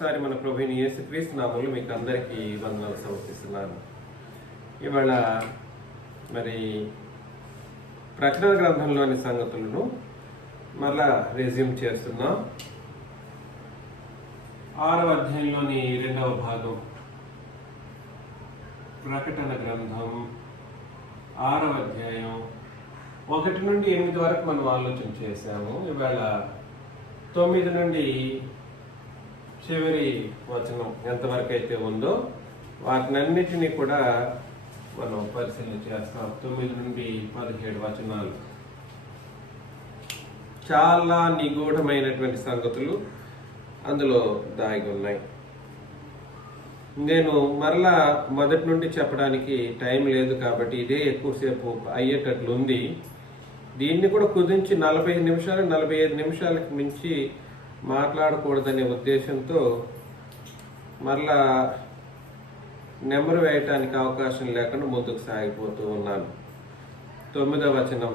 మరొకసారి మన ప్రభుని యేసుక్రీస్తు నామములో మీకు అందరికీ వందనాలు సమర్పిస్తున్నాను. ఇవాళ మరి ప్రకటన గ్రంథంలోని సంగతులను మరలా రెజ్యూమ్ చేస్తున్నాం. 6వ అధ్యాయంలోని 2వ భాగం, ప్రకటన గ్రంథం 6వ అధ్యాయం 1 నుండి 8 వరకు మనం ఆలోచన చేశాము. ఇవాళ 9 నుండి చివరి వచనం ఎంతవరకు అయితే ఉందో వాటినన్నిటినీ కూడా మనం పరిశీలన చేస్తాం. 9 నుండి 17 వచనాలు చాలా నిగూఢమైనటువంటి సంగతులు అందులో దాగి ఉన్నాయి. నేను మరలా మొదటి నుండి చెప్పడానికి టైం లేదు కాబట్టి ఇదే ఎక్కువసేపు అయ్యేటట్లు ఉంది. దీన్ని కూడా కుదించి 45 నిమిషాలు 45 నిమిషాలకు మించి మాట్లాడకూడదనే ఉద్దేశంతో మరలా నెంబర్ వేయటానికి అవకాశం లేకుండా ముందుకు సాగిపోతూ ఉన్నాను. 9వ వచనం,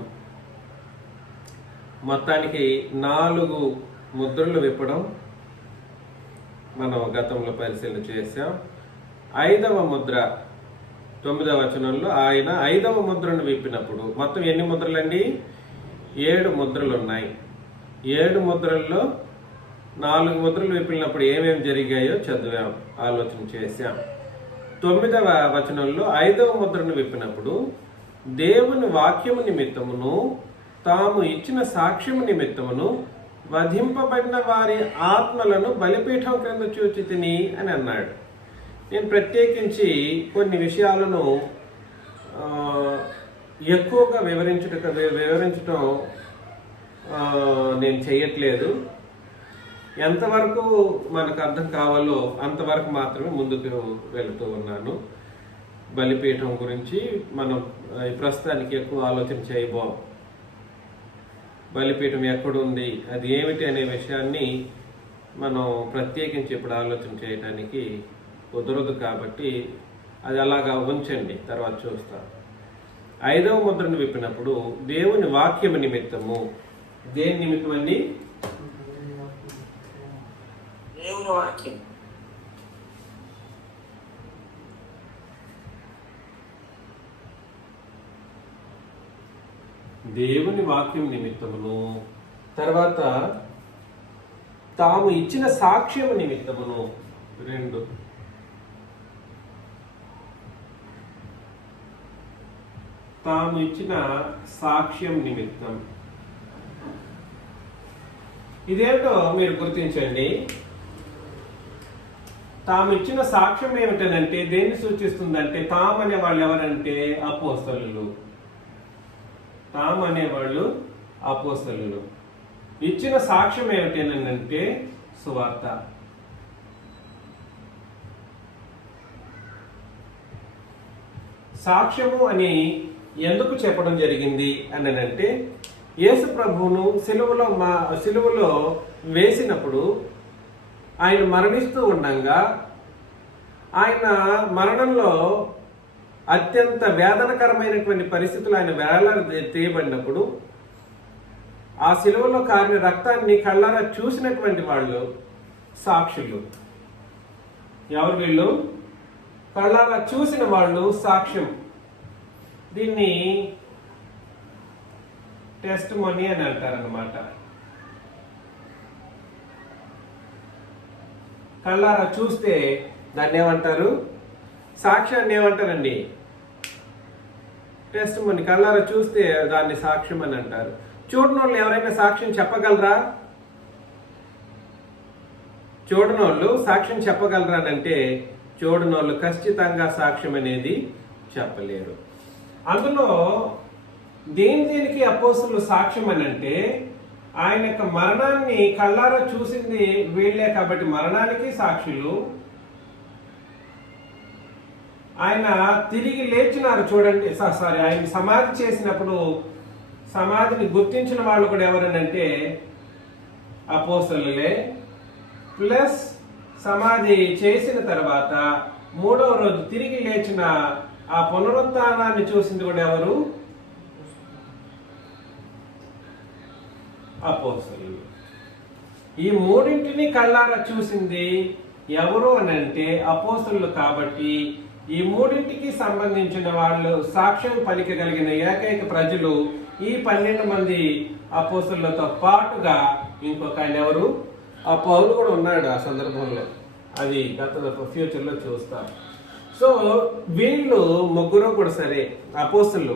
మొత్తానికి 4 ముద్రలు విప్పడం మనం గతంలో పరిశీలన చేశాం. 5వ ముద్ర 9వ వచనంలో ఆయన 5వ ముద్రను విప్పినప్పుడు మొత్తం ఎన్ని ముద్రలండి? 7 ముద్రలు ఉన్నాయి. 7 ముద్రల్లో 4 ముద్రలు విప్పినప్పుడు ఏమేమి జరిగాయో చదివాం, ఆలోచన చేశాం. 9వ వచనంలో 5వ ముద్రను విప్పినప్పుడు దేవుని వాక్యము నిమిత్తమును తాము ఇచ్చిన సాక్ష్యము నిమిత్తమును వధింపబడిన వారి ఆత్మలను బలిపీఠం క్రింద చూచి తిని అని అన్నాడు. నేను ప్రత్యేకించి కొన్ని విషయాలను ఎక్కువగా వివరించడం నేను చేయట్లేదు. ఎంతవరకు మనకు అర్థం కావాలో అంతవరకు మాత్రమే ముందుకు వెళుతూ ఉన్నాను. బలిపీఠం గురించి మనం ప్రస్తుతానికి ఎక్కువ ఆలోచన చేయబోం. బలిపీఠం ఎక్కడుంది, అది ఏమిటి అనే విషయాన్ని మనం ప్రత్యేకించి ఇప్పుడు ఆలోచన చేయడానికి కుదరదు కాబట్టి అది అలాగా ఉంచండి, తర్వాత చూస్తాం. 5వ ముద్రను విప్పినప్పుడు దేవుని వాక్యము నిమిత్తము, దేని నిమిత్తం అండి? దేవుని వాక్యం. దేవుని వాక్యం నిమిత్తమును, తర్వాత తాము ఇచ్చిన సాక్ష్యము నిమిత్తమును, 2 తాము ఇచ్చిన సాక్ష్యం నిమిత్తం. ఇదేమిటో మీరు గుర్తించండి. తాము ఇచ్చిన సాక్ష్యం ఏమిటనంటే దేన్ని సూచిస్తుందంటే, తాము అనే వాళ్ళు ఎవరంటే అపోస్తలులు. తాము అనేవాళ్ళు అపోస్తలులు. ఇచ్చిన సాక్ష్యం ఏమిటనంటే సువార్త. సాక్ష్యము అని ఎందుకు చెప్పడం జరిగింది అని అంటే, యేసు ప్రభువును సిలువలో వేసినప్పుడు ఆయన మరణిస్తూ ఉండగా ఆయన మరణంలో అత్యంత వేదనకరమైనటువంటి పరిస్థితులు ఆయన వేలాడి తీయబడినప్పుడు ఆ సిలువలో కారిన రక్తాన్ని కళ్ళారా చూసినటువంటి వాళ్ళు సాక్షులు. ఎవరు వీళ్ళు? కళ్ళారా చూసిన వాళ్ళు సాక్ష్యం. దీన్ని టెస్టిమోనీ అని అంటారన్నమాట. కళ్ళారా చూస్తే దాన్ని ఏమంటారు? సాక్ష్యాన్ని ఏమంటారండి? టెస్టిమోనీ. కళ్ళారా చూస్తే దాన్ని సాక్ష్యం అని అంటారు. చూడని వాళ్ళు ఎవరైనా సాక్ష్యం చెప్పగలరా? చూడని వాళ్ళు సాక్ష్యం చెప్పగలరా అంటే చూడని వాళ్ళు ఖచ్చితంగా సాక్ష్యం అనేది చెప్పలేరు. అందులో దేనికి అపోస్తలులు సాక్ష్యం అని అంటే, ఆయన యొక్క మరణాన్ని కళ్ళారా చూసింది వీళ్ళే కాబట్టి మరణానికి సాక్షులు. ఆయన తిరిగి లేచినారు చూడండి, ఆయన సమాధి చేసినప్పుడు సమాధిని గుర్తించిన వాళ్ళు కూడా ఎవరనంటే అపోస్తలులే. ప్లస్ సమాధి చేసిన తర్వాత 3వ రోజు తిరిగి లేచిన ఆ పునరుత్థానాన్ని చూసింది కూడా ఎవరు? అపోస్తలులు. ఈ మూడింటిని కళ్ళారా చూసింది ఎవరు అని అంటే అపోస్తలులు. కాబట్టి ఈ మూడింటికి సంబంధించిన వాళ్ళు సాక్ష్యం పలికగలిగిన ఏకైక ప్రజలు ఈ 12 మంది అపోస్తలులతో పాటుగా ఇంకొక ఆయన ఎవరు, ఆ పౌలు కూడా ఉన్నాడు ఆ సందర్భంలో. అది ఫ్యూచర్లో చూస్తాం. సో వీళ్ళు ముగ్గురు కూడా సరే అపోస్తలులు,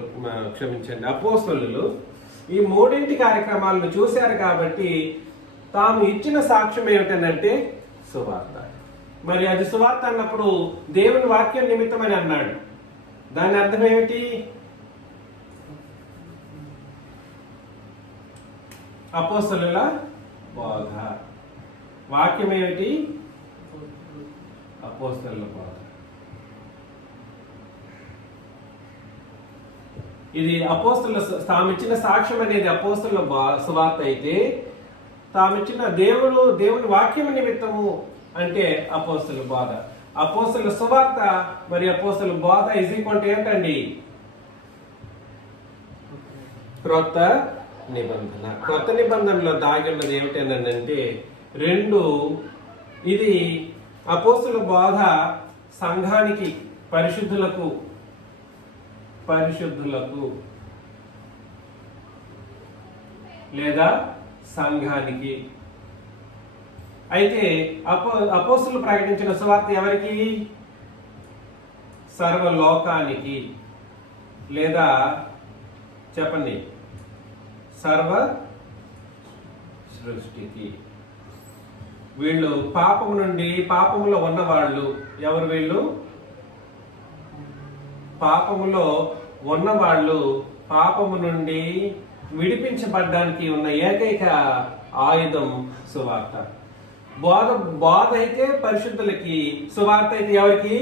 క్షమించండి, అపోస్తలులు ఈ మూడింటి కార్యక్రమాలను చూశారు. కాబట్టి తాము ఇచ్చిన సాక్ష్యం ఏమిటంటే సువార్త. మరి అది సువార్త అన్నప్పుడు దేవుని వాక్యం నిమిత్తమని అన్నాడు. దాని అర్థం ఏమిటి? అపోస్తలుల బోధ. వాక్యం ఏమిటి? అపోస్తలుల బోధ. ఇది అపోస్తలుల తామిచ్చిన సాక్ష్యం అనేది అపోస్తలుల సువార్త అయితే, తామిచ్చిన దేవుని వాక్యం నిమిత్తము అంటే అపోస్తలుల బోధ. అపోస్తలుల సువార్త మరి అపోస్తలుల బోధ ఈజ్ ఈక్వల్ టు ఏంటండి? క్రొత్త నిబంధన. క్రొత్త నిబంధనలో దాగి ఉన్నది ఏమిటంటే రెండు. ఇది అపోస్తలుల బోధ సంఘానికి, పరిశుద్ధులకు లేదా సంఘానికి. అయితే అపోస్తలులు ప్రకటించిన సువార్త ఎవరికి? సర్వలోకానికి, లేదా చెప్పండి, సర్వ సృష్టికి. వీళ్ళు పాపము నుండి, పాపములో ఉన్నవాళ్ళు ఎవరు? వీళ్ళు పాపములో ఉన్నవాళ్ళు పాపము నుండి విడిపించబడ్డానికి ఉన్న ఏకైక ఆయుధం సువార్త. బోధ అయితే పరిశుద్ధులకి, సువార్త అయితే ఎవరికి?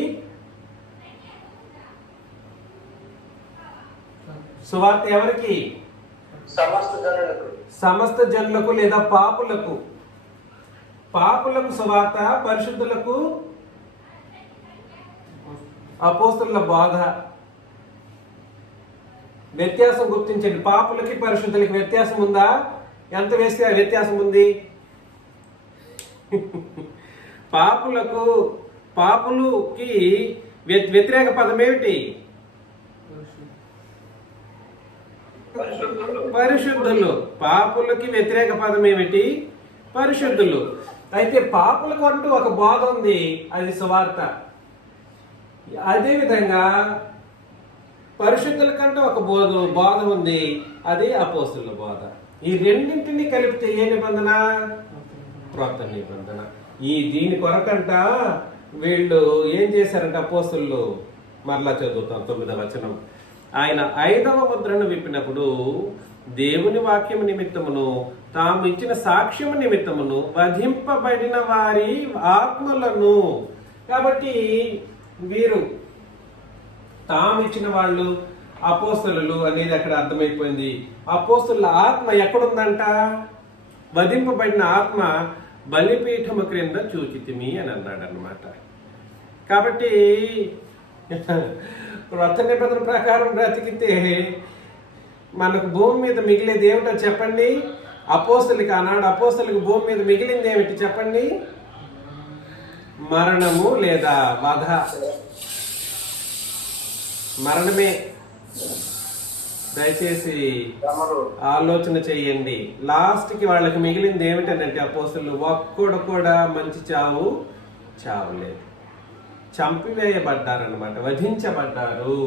సువార్త ఎవరికి? సమస్త జనులకు లేదా పాపులకు. పాపులకు సువార్త, పరిశుద్ధులకు అపోస్తలుల బోధ. వ్యత్యాసం గుర్తించండి. పాపులకి పరిశుద్ధులకి వ్యత్యాసం ఉందా? ఎంత వేస్తే వ్యత్యాసం ఉంది? పాపులుకి వ్యతిరేక పదం ఏమిటి? పరిశుద్ధులు. పాపులకి వ్యతిరేక పదం ఏమిటి? పరిశుద్ధులు. అయితే పాపులకు అంటూ ఒక బోధ ఉంది, అది సువార్త. అదేవిధంగా పరిశుద్ధుల కంటే ఒక బోధ ఉంది, అది అపోస్తలుల బోధ. ఈ రెండింటిని కలిపితే ఏ నిబంధన? క్రొత్త నిబంధన. దీని కొరకంట వీళ్ళు ఏం చేశారంటే అపోస్తలులు, మరలా చదువుతాం 9వ వచనం. ఆయన 5వ ముద్రను విప్పినప్పుడు దేవుని వాక్యము నిమిత్తమును తాము ఇచ్చిన సాక్ష్యము నిమిత్తమును వధింపబడిన వారి ఆత్మలను. కాబట్టి వీరు తాము ఇచ్చిన వాళ్ళు అపోస్తలులు అనేది అక్కడ అర్థమైపోయింది. అపోస్తలుల ఆత్మ ఎక్కడుందంట? వధింపబడిన ఆత్మ బలిపీఠము క్రింద చూచితిమి అని అన్నాడు అన్నమాట. కాబట్టి క్రొత్త నిబంధన ప్రకారం బ్రతికితే మనకు భూమి మీద మిగిలేది ఏమిటో చెప్పండి? అపోస్తలులకి ఆనాడు అపోస్తలులకు భూమి మీద మిగిలింది ఏమిటి చెప్పండి? మరణము లేదా వధ. మరణమే. దయచేసి ఆలోచన చెయ్యండి. లాస్ట్కి వాళ్ళకి మిగిలింది ఏమిటనంటే అపోస్తలులు ఒక్కడు కూడా మంచి చావులేదు. చంపివేయబడ్డారనమాట, వధించబడ్డారు.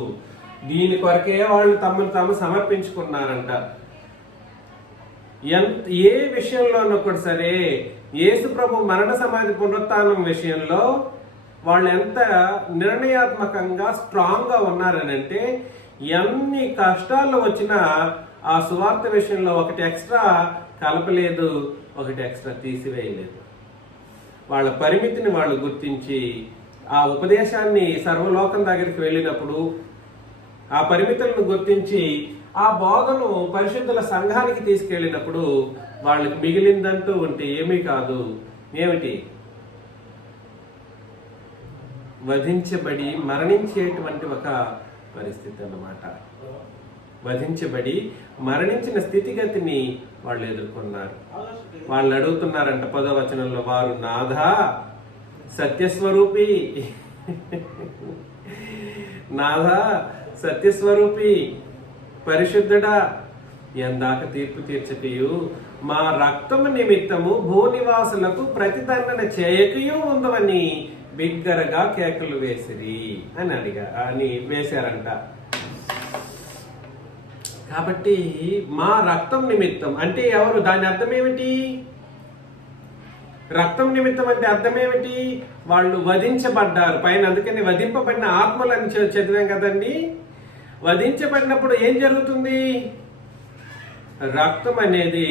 దీని కొరకే వాళ్ళు తమను తాము సమర్పించుకున్నారంట. ఏ విషయంలోనూ కూడా సరే, యేసు ప్రభు మరణ సమాధి పునరుత్థానం విషయంలో వాళ్ళు ఎంత నిర్ణయాత్మకంగా స్ట్రాంగ్గా ఉన్నారనంటే, ఎన్ని కష్టాలు వచ్చినా ఆ సువార్త విషయంలో ఒకటి ఎక్స్ట్రా కలపలేదు, ఒకటి ఎక్స్ట్రా తీసివేయలేదు. వాళ్ళ పరిమితిని వాళ్ళు గుర్తించి ఆ ఉపదేశాన్ని సర్వలోకం దగ్గరికి వెళ్ళినప్పుడు ఆ పరిమితులను గుర్తించి ఆ బోధను పరిశుద్ధుల సంఘానికి తీసుకెళ్ళినప్పుడు వాళ్ళకి మిగిలిందంటూ ఉంటే ఏమీ కాదు. ఏమిటి? వధించబడి మరణించేటువంటి ఒక పరిస్థితి అన్నమాట. వధించబడి మరణించిన స్థితిగతిని వాళ్ళు ఎదుర్కొన్నారు. వాళ్ళు అడుగుతున్నారంట 10వ వచనంలో, వారు నాథా సత్యస్వరూపి, నాథా సత్యస్వరూపి, పరిశుద్ధుడా, ఎందాక తీర్పు తీర్చకయు మా రక్తము నిమిత్తము భూనివాసులకు ప్రతిదండన చేయకయు ఉందవని బిగ్గరగా కేకలు వేసిరి అని వేశారంట. కాబట్టి మా రక్తం నిమిత్తం అంటే ఎవరు? దాని అర్థం ఏమిటి? రక్తం నిమిత్తం అంటే అర్థం ఏమిటి? వాళ్ళు వధించబడ్డారు పైన. అందుకని వధింపబడిన ఆత్మలని చదివాం కదండి. వధించబడినప్పుడు ఏం జరుగుతుంది? రక్తం అనేది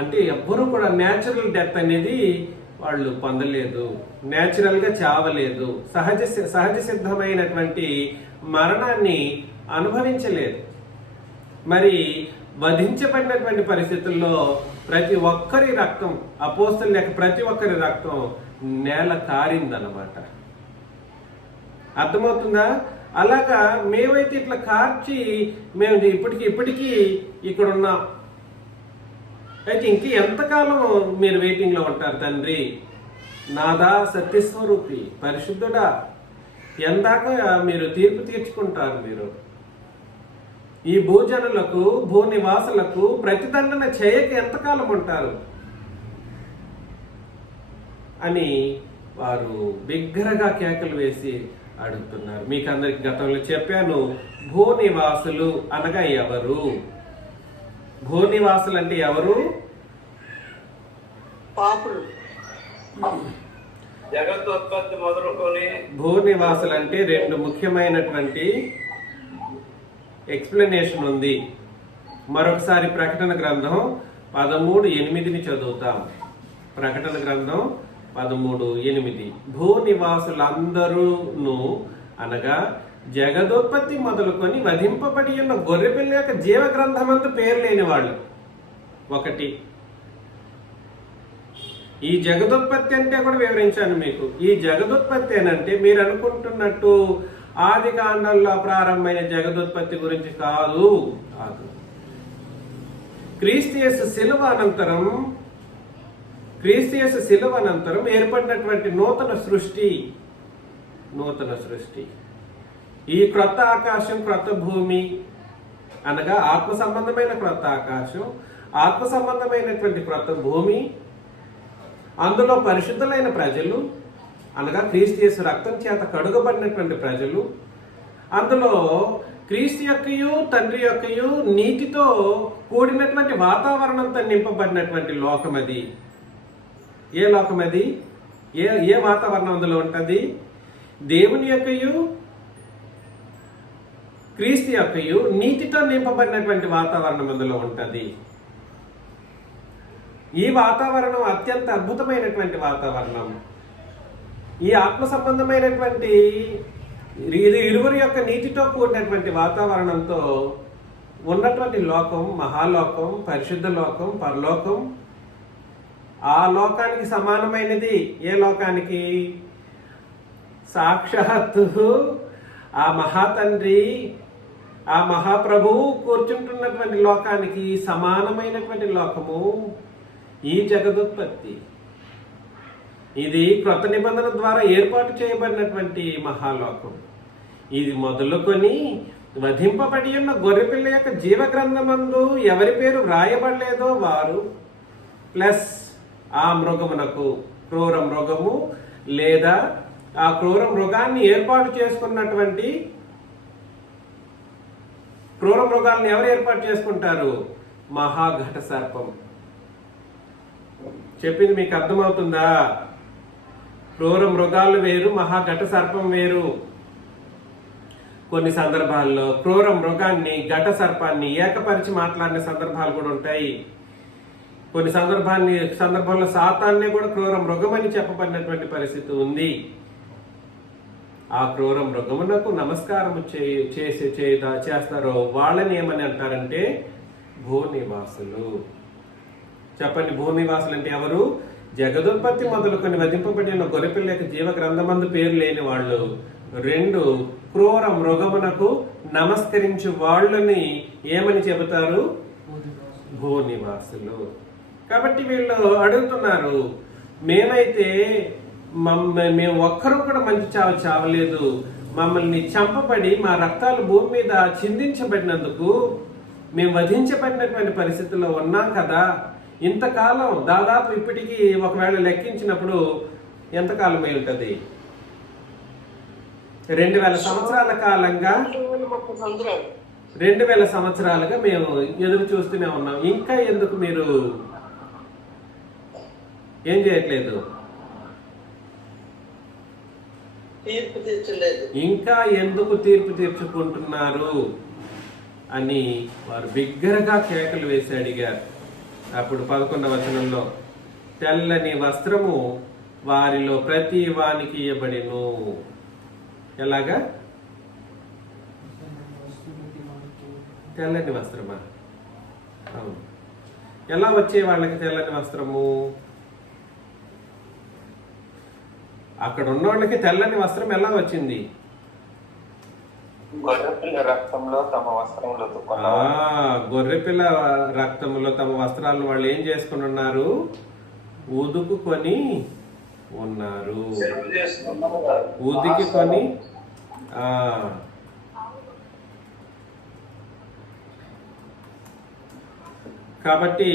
అంటే ఎవ్వరూ కూడా న్యాచురల్ డెత్ అనేది వాళ్ళు పొందలేదు, న్యాచురల్గా చావలేదు, సహజ సిద్ధమైనటువంటి మరణాన్ని అనుభవించలేదు. మరి వధించబడినటువంటి పరిస్థితుల్లో ప్రతి ఒక్కరి రక్తం, అపోస్తలు లేక ప్రతి ఒక్కరి రక్తం నేల కారిందన్నమాట. అర్థమవుతుందా? అలాగా మేమైతే ఇట్లా కార్చి మేము ఇప్పటికీ ఇక్కడ ఉన్నాం. అయితే ఇంక ఎంతకాలం మీరు వెయిటింగ్లో ఉంటారు తండ్రి? నాదా సత్యస్వరూపి, పరిశుద్ధుడా, ఎందాక మీరు తీర్పు తీర్చుకుంటారు? మీరు ఈ భూజనులకు, భూనివాసులకు ప్రతిదండన చేయక ఎంతకాలం ఉంటారు అని వారు బిగ్గరగా కేకలు వేసి అడుగుతున్నారు. మీకు అందరికి గతంలో చెప్పాను, భూనివాసులు అనగా ఎవరు? భూనివాసులు అంటే ఎవరు? పాపులు. జగత్తోత్పత్తి మొదలుకొని భూనివాసులు అంటే రెండు ముఖ్యమైనటువంటి ఎక్స్ప్లెనేషన్ ఉంది. మరొకసారి ప్రకటన గ్రంథం 13:8 చదువుతాం. ప్రకటన గ్రంథం 13:8 భూనివాసులందరూను అనగా జగదోత్పత్తి మొదలుకొని వధింపబడి ఉన్న గొర్రెపిల్ల యొక్క జీవ గ్రంథమంతా పేరు లేని వాళ్ళు. ఒకటి, ఈ జగదోత్పత్తి అంటే కూడా వివరించాను మీకు. ఈ జగదోత్పత్తి అంటే మీరు అనుకుంటున్నట్టు ఆది కాండంలో ప్రారంభమైన జగదోత్పత్తి గురించి కాదు. క్రీస్తు యేసు శిలువ అనంతరం ఏర్పడినటువంటి నూతన సృష్టి. ఈ క్రొత్త ఆకాశం, క్రొత్త భూమి అనగా ఆత్మ సంబంధమైన క్రొత్త ఆకాశం, ఆత్మ సంబంధమైనటువంటి క్రొత్త భూమి, అందులో పరిశుద్ధులైన ప్రజలు అనగా క్రీస్తు యేసు రక్తం చేత కడుగబడినటువంటి ప్రజలు, అందులో క్రీస్తు యొక్కయు తండ్రి యొక్కయు నీతితో కూడినటువంటి వాతావరణంతో నింపబడినటువంటి లోకం అది. ఏ లోకం అది? ఏ వాతావరణం అందులో ఉంటుంది? దేవుని యొక్కయు క్రీస్తు యొక్కయు నీతితో నింపబడినటువంటి వాతావరణం అందులో ఉంటుంది. ఈ వాతావరణం అత్యంత అద్భుతమైనటువంటి వాతావరణం. ఈ ఆత్మ సంబంధమైనటువంటి ఇరువురి యొక్క నీతితో కూడినటువంటి వాతావరణంతో ఉన్నటువంటి లోకం, మహాలోకం, పరిశుద్ధ లోకం, పరలోకం. ఆ లోకానికి సమానమైనది ఏ లోకానికి? సాక్షాత్తు ఆ మహాతండ్రి, ఆ మహాప్రభువు కూర్చుంటున్నటువంటి లోకానికి సమానమైనటువంటి లోకము ఈ జగదుత్పత్తి. ఇది క్రొత్త నిబంధన ద్వారా ఏర్పాటు చేయబడినటువంటి మహాలోకం. ఇది మొదలుకొని వధింపబడి ఉన్న గొర్రెపిల్ల యొక్క జీవ గ్రంథమందు ఎవరి పేరు వ్రాయబడలేదో వారు ప్లస్ ఆ మృగమునకు, క్రూర మృగము లేదా ఆ క్రూర మృగాన్ని ఏర్పాటు చేసుకున్నటువంటి, క్రూర మృగాలను ఎవరు ఏర్పాటు చేసుకుంటారు? మహాఘట సర్పం. చెప్పింది మీకు అర్థమవుతుందా? క్రూర మృగాలు వేరు, మహాఘట సర్పం వేరు. కొన్ని సందర్భాల్లో క్రూర మృగాన్ని, ఘట సర్పాన్ని ఏకపరిచి మాట్లాడిన సందర్భాలు కూడా ఉంటాయి. కొన్ని సందర్భంలో సాతాన్నే కూడా క్రూర మృగమని చెప్పబడినటువంటి పరిస్థితి ఉంది. ఆ క్రూర మృగమునకు నమస్కారం చేస్తారో వాళ్ళని ఏమని అంటారంటే భూనివాసులు. చెప్పండి, భూనివాసులు అంటే ఎవరు? జగదుత్పత్తి మొదలుకొని వధింపబడిన గొర్రెపిల్ల యొక్క జీవ గ్రంథమందు పేరు లేని వాళ్ళు. 2, క్రూర మృగమునకు నమస్కరించు వాళ్ళని ఏమని చెబుతారు? భూనివాసులు. కాబట్టి వీళ్ళు అడుగుతున్నారు, మేమైతే మేము ఒక్కరు కూడా మంచి చావు చావలేదు. మమ్మల్ని చంపబడి మా రక్తాలు భూమి మీద చిందించబడినందుకు మేము వధించబడినటువంటి పరిస్థితుల్లో ఉన్నాం కదా. ఇంతకాలం దాదాపు ఇప్పటికీ ఒకవేళ లెక్కించినప్పుడు ఎంతకాలం అయి ఉంటుంది? 2000 సంవత్సరాల కాలంగా 2000 సంవత్సరాలుగా మేము ఎదురు చూస్తూనే ఉన్నాం. ఇంకా ఎందుకు మీరు ఏం చేయట్లేదు? తీర్పు తీర్చలేదు. ఇంకా ఎందుకు తీర్పు తీర్చుకుంటున్నారు అని వారు బిగ్గరగా కేకలు వేసి అడిగారు. అప్పుడు 11వ వచనంలో, తెల్లని వస్త్రము వారిలో ప్రతి వానికి ఇవ్వబడెను. ఎలాగా? తెల్లని వస్త్రమా? అవును. ఎలా వచ్చే వాళ్ళకి తెల్లని వస్త్రము? అక్కడ ఉన్న వాళ్ళకి తెల్లని వస్త్రం ఎలా వచ్చింది? గొర్రెపిల్ల రక్తంలో తమ వస్త్రములు గొర్రెపిల్ల రక్తంలో తమ వస్త్రాలను వాళ్ళు ఏం చేసుకుని ఉన్నారు? ఉదుకుకొని ఉన్నారు. ఉదికికొని కాబట్టి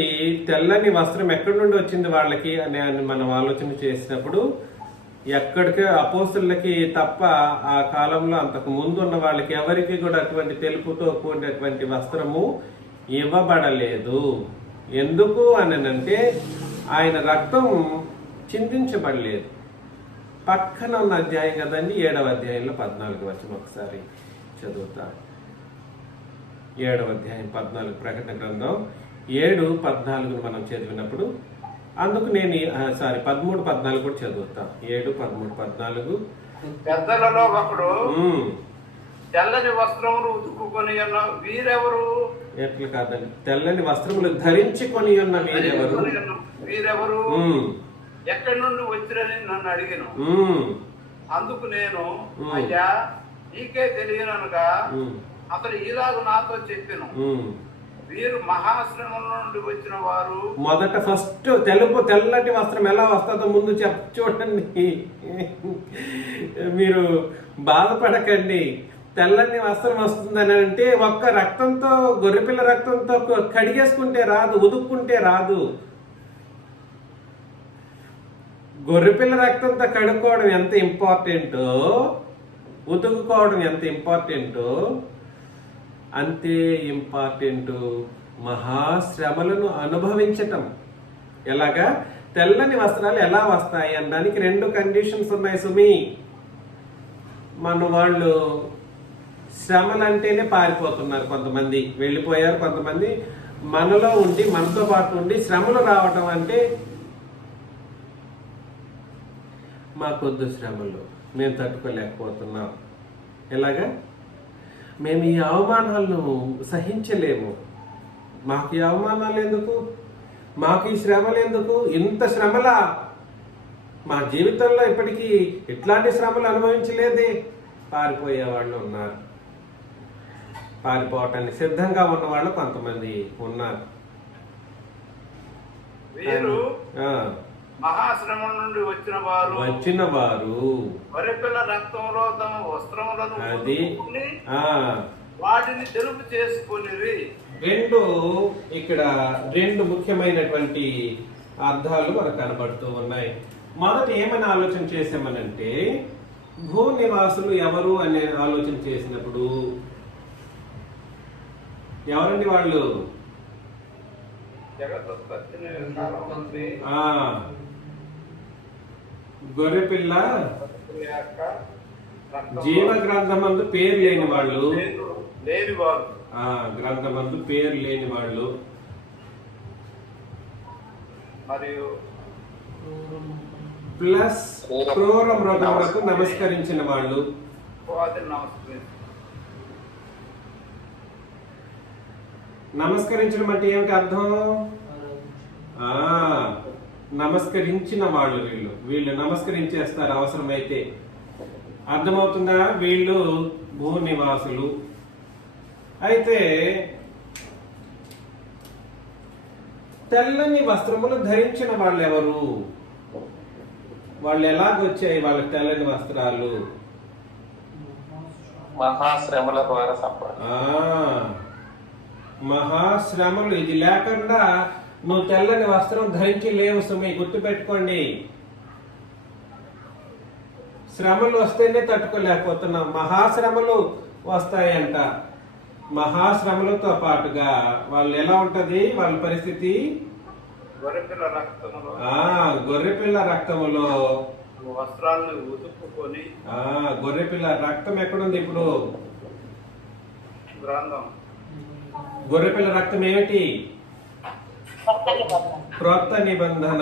తెల్లని వస్త్రం ఎక్కడి నుండి వచ్చింది వాళ్ళకి అని మనం ఆలోచన చేసినప్పుడు, ఎక్కడికి అపోస్తులకి తప్ప ఆ కాలంలో అంతకు ముందు ఉన్న వాళ్ళకి ఎవరికి కూడా అటువంటి తెలుపుతో కూడినటువంటి వస్త్రము ఇవ్వబడలేదు. ఎందుకు అనంటే ఆయన రక్తం చిందించబడలేదు. పక్కన ఉన్న అధ్యాయం కదండి, 7వ అధ్యాయంలో 14 వచనం ఒకసారి చదువుతా. 7వ అధ్యాయం 14 ప్రకటన గ్రంథం 7:14 మనం చదివినప్పుడు, అందుకు నేను 13:14 కూడా చదువుతా. 7:13-14. పెద్దలలో ఒకడు తెల్లని వస్త్రములు ఉతుకుకొని ఉన్న వీరెవరు? ఎట్లా కాదండి, తెల్లని వస్త్రములు ధరించుకొని ఉన్న వీరెవరు ఎక్కడి నుండి వచ్చిరని నన్ను అడిగాను. అందుకు నేను, అయ్యా నీకే తెలియననుగా అతడు ఇలాగ నాతో చెప్పాను, వీరు మహాశ్రమం నుండి వచ్చిన వారు. మొదట ఫస్ట్ తెల్లటి వస్త్రం ఎలా వస్తుందో ముందు చూడండి. మీరు బాధపడకండి. తెల్లని వస్త్రం వస్తుందని అంటే ఒక్క రక్తంతో, గొర్రెపిల్ల రక్తంతో కడిగేసుకుంటే రాదు, ఉదుక్కుంటే రాదు. గొర్రెపిల్ల రక్తంతో కడుక్కోవడం ఎంత ఇంపార్టెంటో, ఉతుకుకోవడం ఎంత ఇంపార్టెంటో అంతే ఇంపార్టెంట్ మహాశ్రమలను అనుభవించటం. ఎలాగా? తెల్లని వస్త్రాలు ఎలా వస్తాయి అనడానికి 2 కండిషన్స్ ఉన్నాయి సుమి. మన వాళ్ళు శ్రమలు అంటేనే పారిపోతున్నారు, కొంతమంది వెళ్ళిపోయారు, కొంతమంది మనలో ఉండి మనతో పాటు ఉండి శ్రమలు రావటం అంటే మాకొద్దు శ్రమలు, మేము తట్టుకోలేకపోతున్నాం. ఎలాగా? మేము ఈ అవమానాలను సహించలేము. మాకు ఈ అవమానాలు ఎందుకు, మాకు ఈ శ్రమలు ఎందుకు, ఇంత శ్రమలా? మా జీవితంలో ఇప్పటికీ ఇట్లాంటి శ్రమలు అనుభవించలేదే. పారిపోయే వాళ్ళు ఉన్నారు, పారిపోవటానికి సిద్ధంగా ఉన్న వాళ్ళు కొంతమంది ఉన్నారు. మహాశ్రమం నుండి వచ్చిన వారు గొర్రెపిల్ల రక్తంలో తమ వస్త్రములను వాటిని తెలుపు చేసుకుని. ఇక్కడ 2 ముఖ్యమైనటువంటి అర్థాలు మనకు కనబడుతూ ఉన్నాయి. మొదట ఏమని ఆలోచన చేసామనంటే, భూ నివాసులు ఎవరు అనే ఆలోచన చేసినప్పుడు ఎవరండి వాళ్ళు? గొర్రెపిల్ల జీవ గ్రంథమందు పేరు లేని వాళ్ళు, గ్రంథమందు పేరు లేని వాళ్ళు, మరియు ప్లస్ క్రూర మృగములకు నమస్కరించిన వాళ్ళు. నమస్కరించడం అంటే ఏమిటి అర్థం? నమస్కరించిన వాళ్ళు, వీళ్ళు నమస్కరించేస్తారు అవసరమైతే. అర్థమవుతుందా? వీళ్ళు భూ నివాసులు. అయితే తెల్లని వస్త్రములు ధరించిన వాళ్ళు ఎవరు వాళ్ళు ఎలాగొచ్చాయి వాళ్ళకి తెల్లని వస్త్రాలు? మహాశ్రమల ద్వారా ఆ, మహాశ్రమలు. ఇది లేకుండా నువ్వు తెల్లని వస్త్రం ధరించి లేవు సుమి, గుర్తుపెట్టుకోండి. శ్రమలు వస్తేనే తట్టుకోలేకపోతున్నాం. మహాశ్రమలు వస్తాయంట. మహాశ్రమలతో పాటుగా వాళ్ళు ఎలా ఉంటది వాళ్ళ పరిస్థితి? గొర్రెపిల్ల రక్తములో గొర్రెపిల్ల రక్తములో వస్త్రాలను ఉతుక్కుని. గొర్రెపిల్ల రక్తం ఎక్కడుంది ఇప్పుడు? గ్రంథం. గొర్రెపిల్ల రక్తం ఏమిటి? క్రొత్త నిబంధన.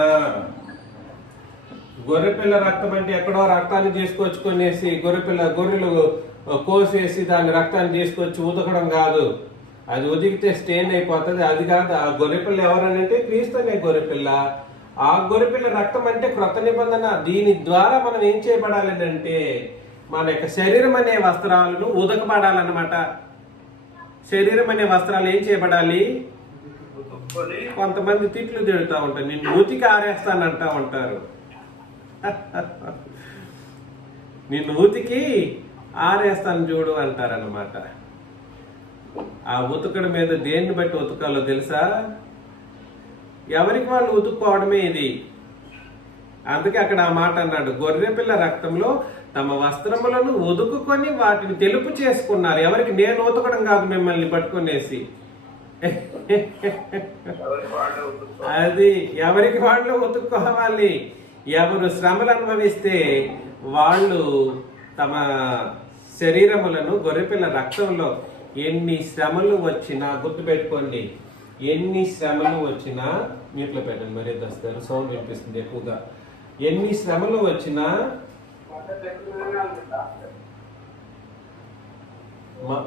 గొర్రెపిల్ల రక్తం అంటే ఎక్కడో రక్తాన్ని తీసుకొచ్చుకునేసి గొర్రెలు కోసేసి దాని రక్తాన్ని తీసుకొచ్చి ఉతకడం కాదు. అది ఉదికితే స్టెయిన్ అయిపోతుంది. అది కాదు. ఆ గొర్రెపిల్ల ఎవరనంటే క్రీస్తునే గొర్రెపిల్ల. ఆ గొర్రెపిల్ల రక్తం అంటే క్రొత్త నిబంధన. దీని ద్వారా మనం ఏం చేయబడాలంటే మన యొక్క శరీరం అనే వస్త్రాలను ఉదకబడాలన్నమాట. శరీరం అనే వస్త్రాలు ఏం చేయబడాలి? కొంతమంది తిట్లు తిడుతూ ఉంటారు, నిన్ను ఉతికి ఆరేస్తానంటా ఉంటారు. నిన్ను ఉతికి ఆరేస్తాను చూడు అంటారన్నమాట. ఆ ఉతుకడం మీద దేన్ని బట్టి ఉతకాలో తెలుసా? ఎవరికి వాళ్ళు ఉతుక్కోవడమే ఇది. అందుకే అక్కడ ఆ మాట అన్నాడు, గొర్రెపిల్ల రక్తంలో తమ వస్త్రములను ఉదుకుకొని వాటిని తెలుపు చేసుకున్నారు. ఎవరికి? నేను ఉతకడం కాదు మిమ్మల్ని పట్టుకునేసి. అది ఎవరికి వాళ్ళు ఉతుక్కోవాలి. ఎవరు శ్రమలు అనుభవిస్తే వాళ్ళు తమ శరీరములను గొర్రెపిల్ల రక్తంలో ఎన్ని శ్రమలు వచ్చినా, గుర్తుపెట్టుకోండి, ఎన్ని శ్రమలు వచ్చినా, మ్యూట్లో పెట్టండి మరీ వస్తారు, సౌండ్ వినిపిస్తుంది ఎక్కువగా. ఎన్ని శ్రమలు వచ్చినా,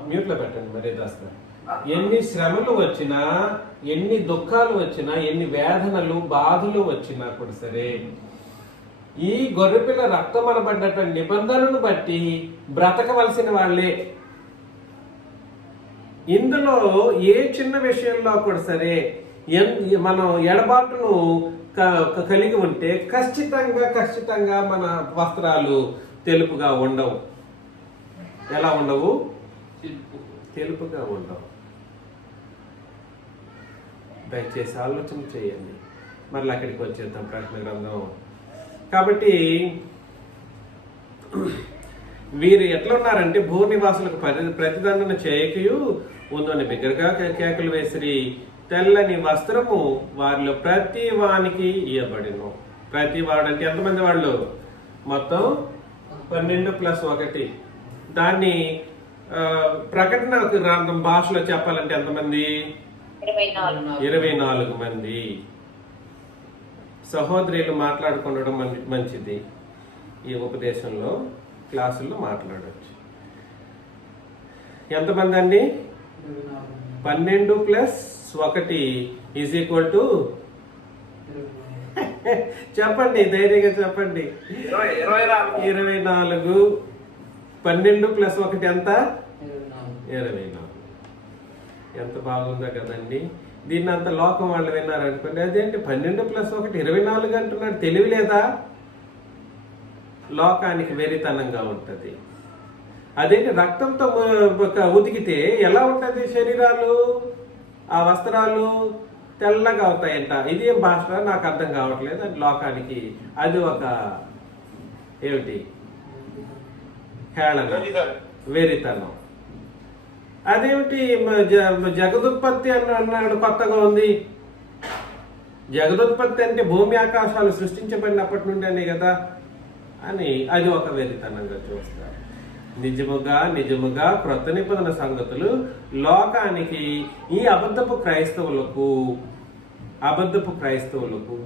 మ్యూట్లో పెట్టండి మరీ వస్తారు. ఎన్ని శ్రమలు వచ్చినా, ఎన్ని దుఃఖాలు వచ్చినా, ఎన్ని వేదనలు బాధలు వచ్చినా కూడా సరే, ఈ గొర్రెపిల్ల రక్తం అనబడ్డటువంటి నిబంధనను బట్టి బ్రతకవలసిన వాళ్ళే. ఇందులో ఏ చిన్న విషయంలో కూడా సరే మనం ఎడబాటును కలిగి ఉంటే ఖచ్చితంగా మన వస్త్రాలు తెలుపుగా ఉండవు. ఎలా ఉండవు? తెలుపుగా ఉండవు. దయచేసి ఆలోచన చేయండి. మరలా అక్కడికి వచ్చేద్దాం ప్రకటన గ్రంథం. కాబట్టి వీరు ఎట్లా ఉన్నారంటే, భూనివాసులకు ప్రతిదండన చేయకయు ఉందని బిగ్గరగా కేకలు వేసిరి. తెల్లని వస్త్రము వారిలో ప్రతి వానికి ఇవ్వబడిను. ప్రతి వాడు అంటే ఎంతమంది వాళ్ళు? మొత్తం 12+1. దాన్ని ప్రకటన గ్రంథం భాషలో చెప్పాలంటే ఎంతమంది? 24 మంది. సహోదరులు మాట్లాడుకుండడం మంచిది. ఈ ఉపదేశంలో క్లాసుల్లో మాట్లాడవచ్చు. ఎంతమంది అండి? 12+1 = చెప్పండి, ధైర్యంగా చెప్పండి. 24. 12+1 ఎంత? 24. ఎంత బాగుందో కదండి. దీన్ని అంత లోకం వాళ్ళు విన్నారు అనుకోండి, అదేంటి 12+1 24 అంటున్నాడు, తెలివి లేదా? లోకానికి వెరితనంగా ఉంటుంది. అదేంటి రక్తంతో ఉతికితే ఎలా ఉంటుంది శరీరాలు? ఆ వస్త్రాలు తెల్లగా అవుతాయంట. ఇదేం భాష నాకు అర్థం కావట్లేదు. అది లోకానికి అది ఒక ఏమిటి? హేళన, వెరితనం. అదేమిటి జగదుత్పత్తి అన్నాడు, కొత్తగా ఉంది. జగదుత్పత్తి అంటే భూమి ఆకాశాలు సృష్టించబడినప్పటి నుండి కదా అని అది ఒక వెరితనంగా చూస్తారు. నిజముగా క్రొత్త నిబంధన సంగతులు లోకానికి ఈ అబద్ధపు క్రైస్తవులకు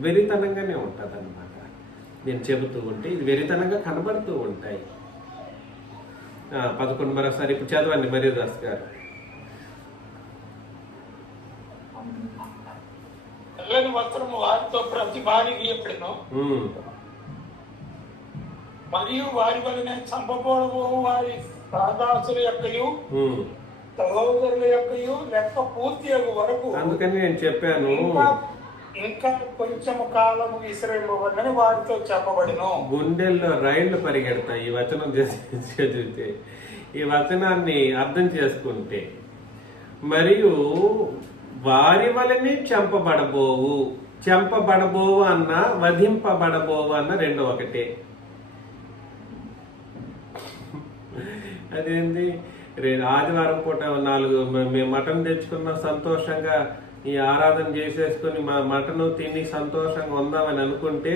వెరితనంగానే ఉంటుంది అన్నమాట. నేను చెబుతూ ఉంటే ఇది వెరితనంగా కనబడుతూ ఉంటాయి. 11 మరోసారి ఇప్పుడు చదవండి మరియదాస్ గారు. తెల్లని వస్త్రము వారితో ప్రతి వారికి ఇవ్వబడెను, మరియు వారి వలనే చంపబోవు వారి దాదాసుల యొక్కయు సహోదరుల యొక్కయు లెక్క పూర్తి అయ్యే వరకు. అందుకని నేను చెప్పాను, ఇంకా కొంచెం కాలము విసిరింపబడినని వారితో చెప్పబడిను. గుండెల్లో రైళ్లు పరిగెడతాయి ఈ వచనం చదివితే, ఈ వచనాన్ని అర్థం చేసుకుంటే. మరియు వారి వలనే చెంపబడబోవు అన్న వధింపబడబోవు అన్న రెండు ఒకటే. అదేంది, ఆదివారం పూట 4 మేము మటన్ తెచ్చుకున్నాం, సంతోషంగా ఈ ఆరాధన చేసేసుకుని మా మటను తిని సంతోషంగా ఉందామని అనుకుంటే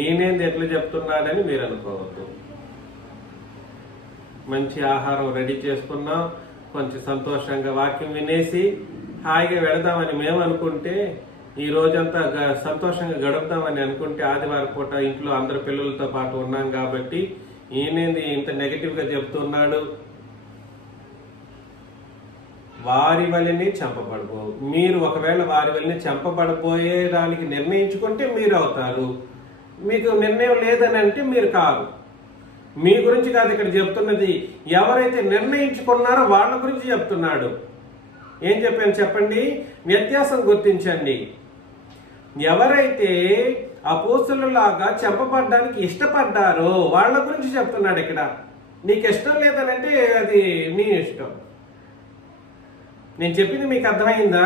ఈయనేంది ఎట్లా చెప్తున్నాడని మీరు అనుకోవద్దు. మంచి ఆహారం రెడీ చేసుకున్నాం, కొంచెం సంతోషంగా వాక్యం వినేసి హాయిగా వెళదామని మేము అనుకుంటే, ఈ రోజంతా సంతోషంగా గడుపుదామని అనుకుంటే, ఆదివారం పూట ఇంట్లో అందరు పిల్లలతో పాటు ఉన్నాం కాబట్టి ఈయనేంది ఇంత నెగటివ్గా చెప్తున్నాడు. వారి వల్లనే చంపబడబోవు. మీరు ఒకవేళ వారి వల్లనే చంపబడబోయేదానికి నిర్ణయించుకుంటే మీరు అవుతారు. మీకు నిర్ణయం లేదని అంటే మీరు కాదు. మీ గురించి కాదు ఇక్కడ చెప్తున్నది, ఎవరైతే నిర్ణయించుకున్నారో వాళ్ళ గురించి చెప్తున్నాడు. ఏం చెప్పాను చెప్పండి, వ్యత్యాసం గుర్తించండి. ఎవరైతే అపోస్తలులాగా చంపబడ్డానికి ఇష్టపడ్డారో వాళ్ళ గురించి చెప్తున్నాడు ఇక్కడ. నీకు ఇష్టం లేదనంటే అది నీ ఇష్టం. నేను చెప్పింది మీకు అర్థమైందా?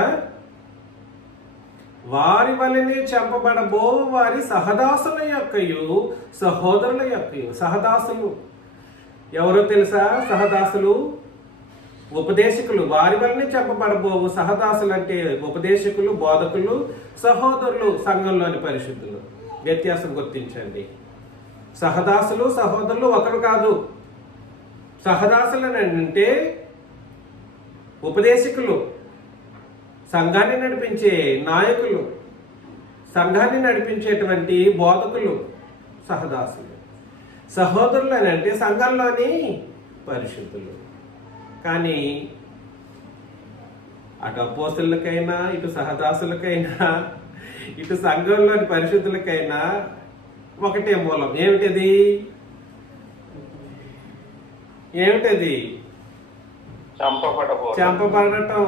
వారి వలనే చంపబడబో వారి సహదాసుల యొక్కయు సహోదరుల యొక్కయు. సహదాసులు ఎవరో తెలుసా? సహదాసులు ఉపదేశకులు. వారి వలనే చంపబడబోవు. సహదాసులు అంటే ఉపదేశకులు, బోధకులు, సహోదరులు సంఘంలోని పరిశుద్ధులు. వ్యత్యాసం గుర్తించండి. సహదాసులు సహోదరులు ఒకరు కాదు. సహదాసులు అంటే ఉపదేశకులు, సంఘాన్ని నడిపించే నాయకులు, సంఘాన్ని నడిపించేటువంటి బోధకులు సహదాసులు. సహోదరులు అని అంటే సంఘంలోని పరిశుద్ధులు. కానీ అటు అపోస్తలులకైనా, ఇటు సహదాసులకైనా, ఇటు సంఘంలోని పరిశుద్ధులకైనా ఒకటే మూలం. ఏమిటది? చంపబడటం.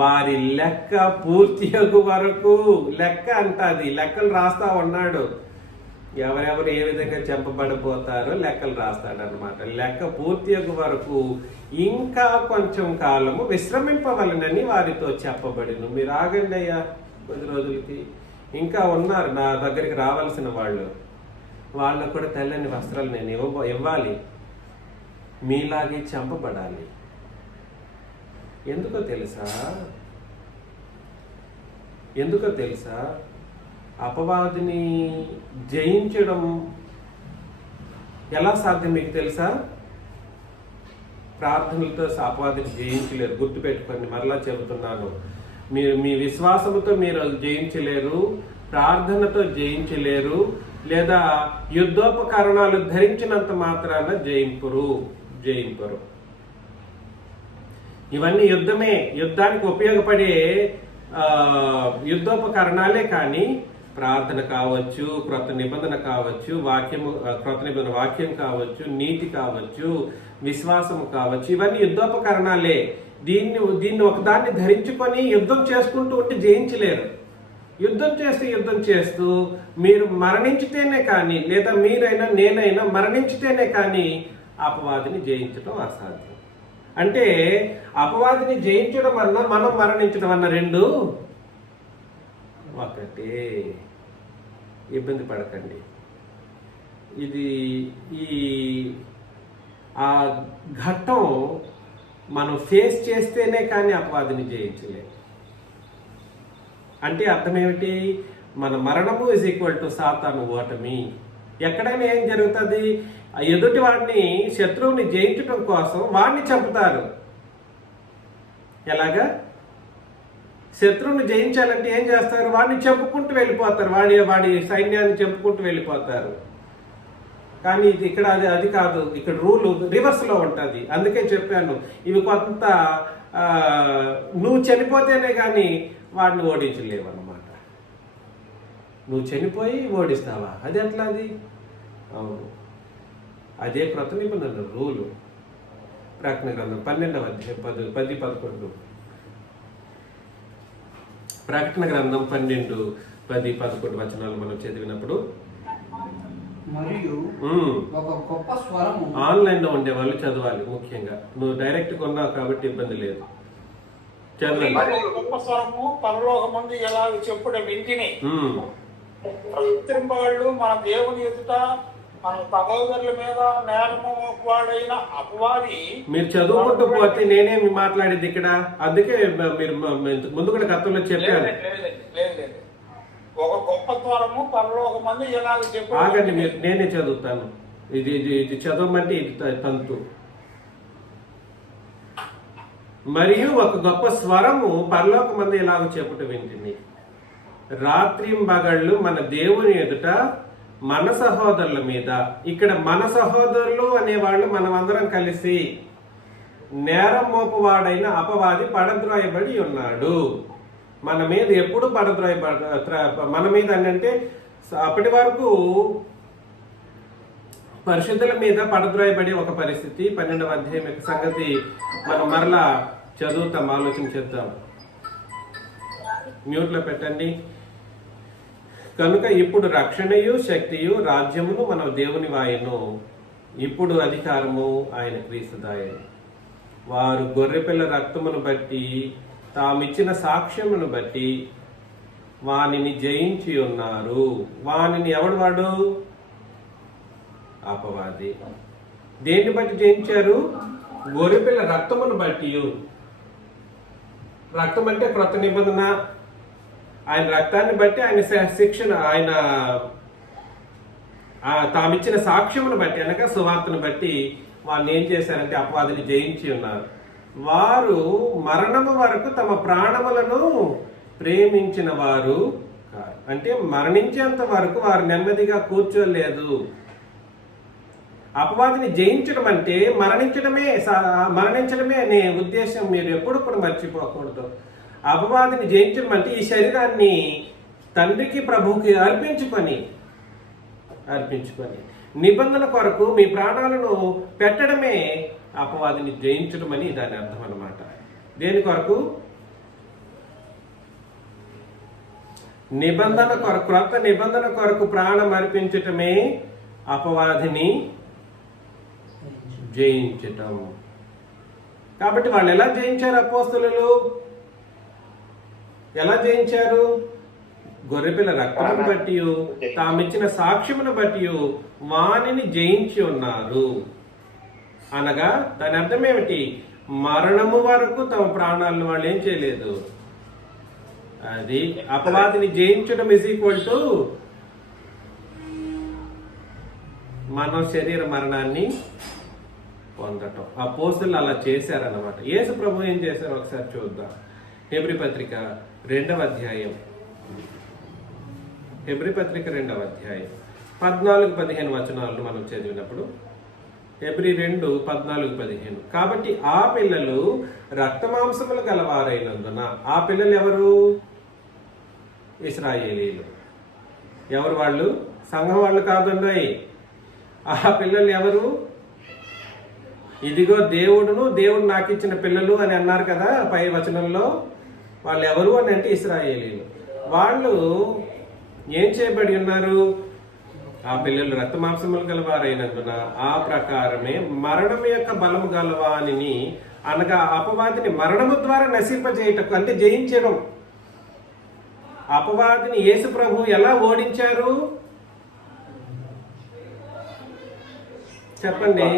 వారి లెక్క పూర్తి వరకు లెక్క అంటది. లెక్కలు రాస్తా ఉన్నాడు. ఎవరెవరు ఏ విధంగా చంపబడిపోతారో లెక్కలు రాస్తాడనమాట. లెక్క పూర్తి వరకు ఇంకా కొంచెం కాలము విశ్రమింపవలనని వారితో చెప్పబడిను. మీరు ఆగండి అయ్యా, కొద్ది రోజులకి ఇంకా ఉన్నారు నా దగ్గరికి రావాల్సిన వాళ్ళు. వాళ్ళకు కూడా తెల్లని వస్త్రాలు నేను ఇవ్వాలి. మీలాగే చంపబడాలి. ఎందుకో తెలుసా? అపవాదిని జయించడం ఎలా సాధ్యం మీకు తెలుసా? ప్రార్థనలతో అపవాదిని జయించలేరు. గుర్తుపెట్టుకోండి, మరలా చెబుతున్నాను. మీరు మీ విశ్వాసముతో మీరు జయించలేరు, ప్రార్థనతో జయించలేరు, లేదా యుద్ధోపకరణాలు ధరించినంత మాత్రాన జయింపరు. ఇవన్నీ యుద్ధానికి ఉపయోగపడే యుద్ధోపకరణాలే. కానీ ప్రార్థన కావచ్చు, క్రొత్త నిబంధన కావచ్చు, క్రొత్త నిబంధన వాక్యం కావచ్చు, నీతి కావచ్చు, విశ్వాసము కావచ్చు, ఇవన్నీ యుద్ధోపకరణాలే. దీన్ని ఒకదాన్ని ధరించుకొని యుద్ధం చేసుకుంటూ ఉంటే జయించలేరు. యుద్ధం చేస్తూ మీరు మరణించితేనే కానీ, లేదా మీరైనా నేనైనా మరణించితేనే కానీ అపవాదిని జయించడం అసాధ్యం. అంటే అపవాదిని జయించడం అన్నా మనం మరణించడం అన్న రెండు ఒకటే. ఇబ్బంది పడకండి. ఆ ఘట్టం మనం ఫేస్ చేస్తేనే కానీ అపవాదిని జయించలేము. అంటే అర్థం ఏమిటి? మన మరణము ఈజ్ ఈక్వల్ టు సాతాను ఓటమి. ఎక్కడైనా ఏం జరుగుతుంది? ఎదుటి వాడిని, శత్రువుని జయించడం కోసం వాడిని చంపుతారు. ఎలాగా? శత్రువుని జయించాలంటే ఏం చేస్తారు? వాడిని చంపుకుంటూ వెళ్ళిపోతారు. వాడి సైన్యాన్ని చంపుకుంటూ వెళ్ళిపోతారు. కానీ ఇది ఇక్కడ అది కాదు. ఇక్కడ రూల్ రివర్స్లో ఉంటుంది. అందుకే చెప్పాను, ఇవి కొంత నువ్వు చనిపోతేనే కానీ వాడిని ఓడించలేవు అన్నమాట. నువ్వు చనిపోయి ఓడిస్తావా? అది ఎట్లా? అది అవును, అదే క్రొత్త నిబంధన రూలు. ప్రకటన గ్రంథం 12వ అధ్యాయం 10-11. ప్రకటన గ్రంథం 12, 10, 11 వచనాలు మనం చదివినప్పుడు మరియు ఒక గొప్ప స్వరము ఆన్లైన్ లో ఉండే వాళ్ళు చదవాలి. ముఖ్యంగా నువ్వు డైరెక్ట్ కొన్నావు కాబట్టి ఇబ్బంది లేదు, చదవండి. మరియు గొప్ప స్వరము పరలోకమందు ఎలా చెప్పుడు వింటిని ప్రతింబళ్ళు మన దేవుని ఎదుట మన సహోదరుల మీద నేరము వాడైన అపవాది. మీరు చదువుకుంటూ పోతే నేనేమి మాట్లాడేది ఇక్కడ, అందుకే మీరు ముందు కూడా గతంలో చెప్పాను. లేదు ఒక గొప్ప స్వరము పరలోకమందు ఎలా చెప్పు. ఆగండి, మీరు నేనే చదువుతాను. ఇది చదవమంటే ఇది తంతు. మరియు ఒక గొప్ప స్వరము పరలోకమందు ఎలాగో చెప్పుట వింటిని, రాత్రింబగళ్ళు మన దేవుని ఎదుట మన సహోదరుల మీద. ఇక్కడ మన సహోదరులు అనేవాళ్ళు మనం అందరం కలిసి నేరం మోపువాడైన అపవాది పడద్రోయబడి ఉన్నాడు. మన మీద ఎప్పుడు మన మీద అంటే అప్పటి వరకు పరిశుద్ధుల మీద పడద్రోయబడి ఒక పరిస్థితి. 12వ అధ్యాయం యొక్క సంగతి మనం మరలా చదువుతాం, ఆలోచన చేద్దాం. మ్యూట్లో పెట్టండి. కనుక ఇప్పుడు రక్షణయు శక్తియు రాజ్యమును మన దేవుని వాయును, ఇప్పుడు అధికారము ఆయన క్రీస్తుదాయను. వారు గొర్రెపిల్ల రక్తమును బట్టి తామిచ్చిన సాక్ష్యమును బట్టి వానిని జయించి ఉన్నారు. వానిని ఎవడు వాడు? అపవాది. దేన్ని బట్టి జయించారు? గొర్రెపిల్ల రక్తమును బట్టి. రక్తం అంటే క్రొత్త నిబంధన. ఆయన రక్తాన్ని బట్టి, ఆయన శిక్షణ, ఆయన తామిచ్చిన సాక్ష్యమును బట్టి అనగా సువార్తను బట్టి వాళ్ళు ఏం చేశారంటే అపవాదిని జయించి ఉన్నారు. వారు మరణము వరకు తమ ప్రాణములను ప్రేమించిన వారు కాదు. అంటే మరణించేంత వరకు వారు నెమ్మదిగా కూర్చోలేదు. అపవాదిని జయించడం అంటే మరణించడమే అనే ఉద్దేశం మీరు ఎప్పుడు కూడా మర్చిపోకూడదు. అపవాదిని జయించడం అంటే ఈ శరీరాన్ని తండ్రికి ప్రభువుకి అర్పించుకొని నిబంధన కొరకు మీ ప్రాణాలను పెట్టడమే అపవాదిని జయించడం అని దాని అర్థం అన్నమాట. దేని కొరకు? నిబంధన కొరకు, క్రొత్త నిబంధన కొరకు ప్రాణం అర్పించటమే అపవాదిని జయించటం. కాబట్టి వాళ్ళు ఎలా జయించారు? అపోస్తలులు ఎలా జయించారు? గొర్రెపిల్ల రక్తమును బట్టి తామిచ్చిన సాక్ష్యమును బట్టి వానిని జయించి ఉన్నారు. అనగా దాని అర్థం ఏమిటి? మరణము వరకు తమ ప్రాణాలను వాళ్ళు ఏం చేయలేదు. అది అపవాదిని జయించడం ఈజ్ ఈక్వల్ టు మన శరీర మరణాన్ని పొందటం. అపోస్తలులు అలా చేశారన్నమాట. యేసు ప్రభు ఏం చేశారు ఒకసారి చూద్దాం. హెబ్రీ పత్రిక 2వ అధ్యాయం 14-15 వచనాలను మనం చదివినప్పుడు, హెబ్రీ 2:14-15. కాబట్టి ఆ పిల్లలు రక్తమాంసములు గలవారైనందున, ఆ పిల్లలు ఎవరు? ఇశ్రాయేలీలు. ఎవరు వాళ్ళు? సంఘం వాళ్ళు కాదండి. ఆ పిల్లలు ఎవరు? ఇదిగో దేవుడు నాకు ఇచ్చిన పిల్లలు అని అన్నారు కదా పై వచనంలో. వాళ్ళు ఎవరు అని అంటే ఇశ్రాయేలీలు. వాళ్ళు ఏం చేయబడి ఉన్నారు? ఆ పిల్లలు రక్తమాంసములు గలవారైనందున ఆ ప్రకారమే మరణం యొక్క బలము గలవానిని, అనగా అపవాదిని మరణము ద్వారా నశింపజేయటకు, అంటే జయించడం. అపవాదిని యేసు ప్రభు ఎలా ఓడించారు చెప్పండి?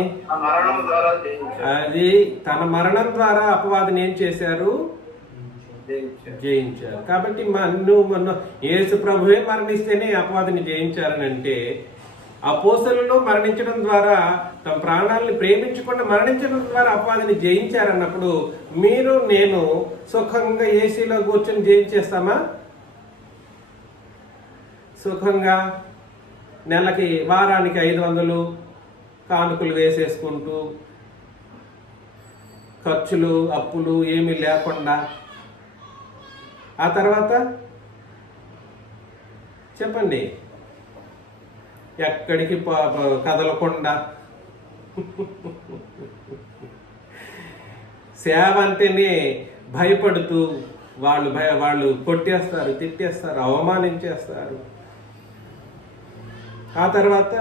అది తన మరణం ద్వారా అపవాదిని ఏం చేశారు? జయించారు. కాబట్టి యేసు ప్రభువే మరణిస్తేనే అపవాదిని జయించారని అంటే, అపోస్తలులు మరణించడం ద్వారా, తమ ప్రాణాలను ప్రేమించకుండా మరణించడం ద్వారా అపవాదిని జయించారన్నప్పుడు మీరు నేను సుఖంగా ఏసీలో కూర్చొని జయించేస్తామా? సుఖంగా నెలకి వారానికి 500 కానుకలు వేసేసుకుంటూ ఖర్చులు అప్పులు ఏమీ లేకుండా, ఆ తర్వాత చెప్పండి, ఎక్కడికి కదలకుండా సేవ అంటేనే భయపడుతూ వాళ్ళు కొట్టేస్తారు, తిట్టేస్తారు, అవమానించేస్తారు. ఆ తర్వాత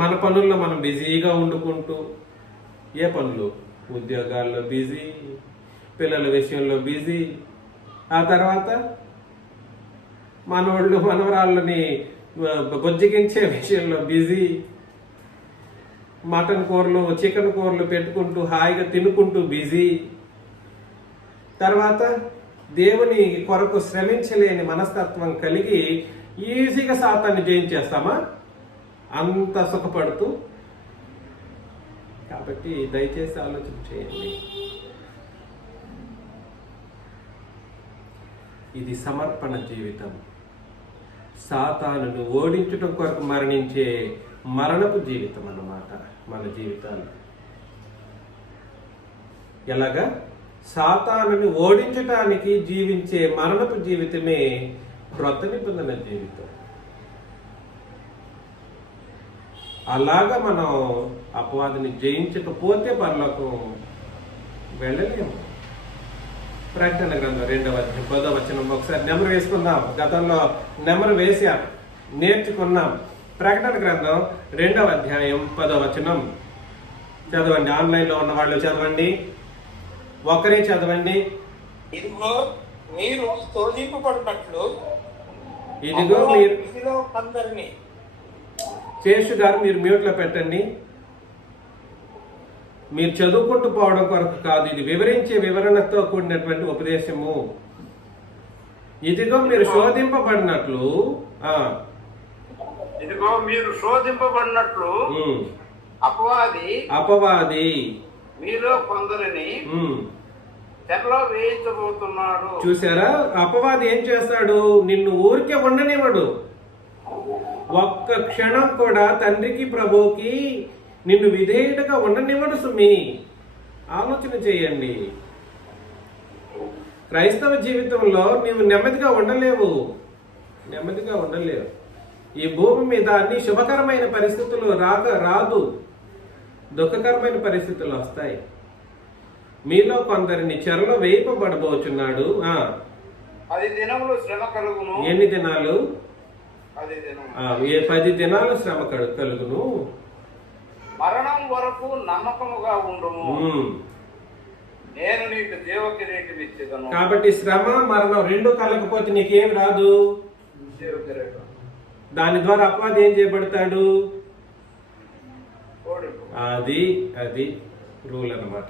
మన పనుల్లో మనం బిజీగా వండుకుంటూ, ఏ పనులు, ఉద్యోగాల్లో బిజీ, పిల్లల విషయంలో బిజీ. ఆ తర్వాత మనోళ్ళు మనవరాళ్ళని బొజ్జిగించే విషయంలో బిజీ, మటన్ కూరలు చికెన్ కూరలు పెట్టుకుంటూ హాయిగా తినుకుంటూ బిజీ. తర్వాత దేవుని కొరకు శ్రమించలేని మనస్తత్వం కలిగి ఈజీగా సాతాన్ని జయించేస్తామా అంత సుఖపడుతూ? కాబట్టి దయచేసి ఆలోచన చేయండి. ఇది సమర్పణ జీవితం. సాతానును ఓడించటం కొరకు మరణించే మరణపు జీవితం అన్నమాట మన జీవితాలు. ఎలాగా? సాతానుని ఓడించటానికి జీవించే మరణపు జీవితమే క్రొత్త నిబంధన జీవితం. అలాగా మనం అపవాదిని జయించకపోతే పరలోకం వెళ్ళలేము. ప్రకటన గ్రంథం 2వ అధ్యాయం 10వ వచనం ఒకసారి నెమరు వేసుకుందాం. గతంలో నెమరు వేసాం, నేర్చుకున్నాం. ప్రకటన గ్రంథం 2వ అధ్యాయం 10వ వచనం చదవండి. ఆన్లైన్లో ఉన్న వాళ్ళు చదవండి, ఒకరే చదవండి. ఇదిగో మీరు శోధింపబడినట్లు ఇదిగో మీరు మీలో కొందరిని. శేషు గారు మీరు మ్యూట్లో పెట్టండి. మీరు చదువుకుంటూ పోవడం కొరకు కాదు, ఇది వివరించే వివరణతో కూడినటువంటి ఉపదేశము. ఇదిగో మీరు శోధింపబడినట్లు, ఇదిగో మీరు శోధింపబడినట్లు అపవాది మీలో కొందరిని చెరలో వేయించబోతున్నాడు. చూసారా? అపవాది ఏం చేస్తాడు? నిన్ను ఊరికే ఉండనివ్వడు. ఒక్క క్షణం కూడా తండ్రికి ప్రభువుకి నిన్ను విధేయుడిగా ఉండనివ్వడు. సుమి, ఆలోచన చేయండి. క్రైస్తవ జీవితంలో నీవు నెమ్మదిగా ఉండలేవు. ఈ భూమి మీద అన్ని శుభకరమైన పరిస్థితులు రాదు, దుఃఖకరమైన పరిస్థితులు వస్తాయి. మీలో కొందరిని చెరలో వేయబడబోచున్నాడు. 10 దినములు శ్రమ కలుగును. ఎన్ని దినాలు? 10 దినాలు శ్రమ కలుగును. మరణం వరకు నమ్మకముగా ఉండుము, నేను నీకు జీవ కిరీటం ఇచ్చేదను. కాబట్టి శ్రమ మరణం రెండు కలగకపోతే నీకేం రాదు. దాని ద్వారా అపవాది ఏం చేయబడతాడు? అది రూల్ అన్నమాట.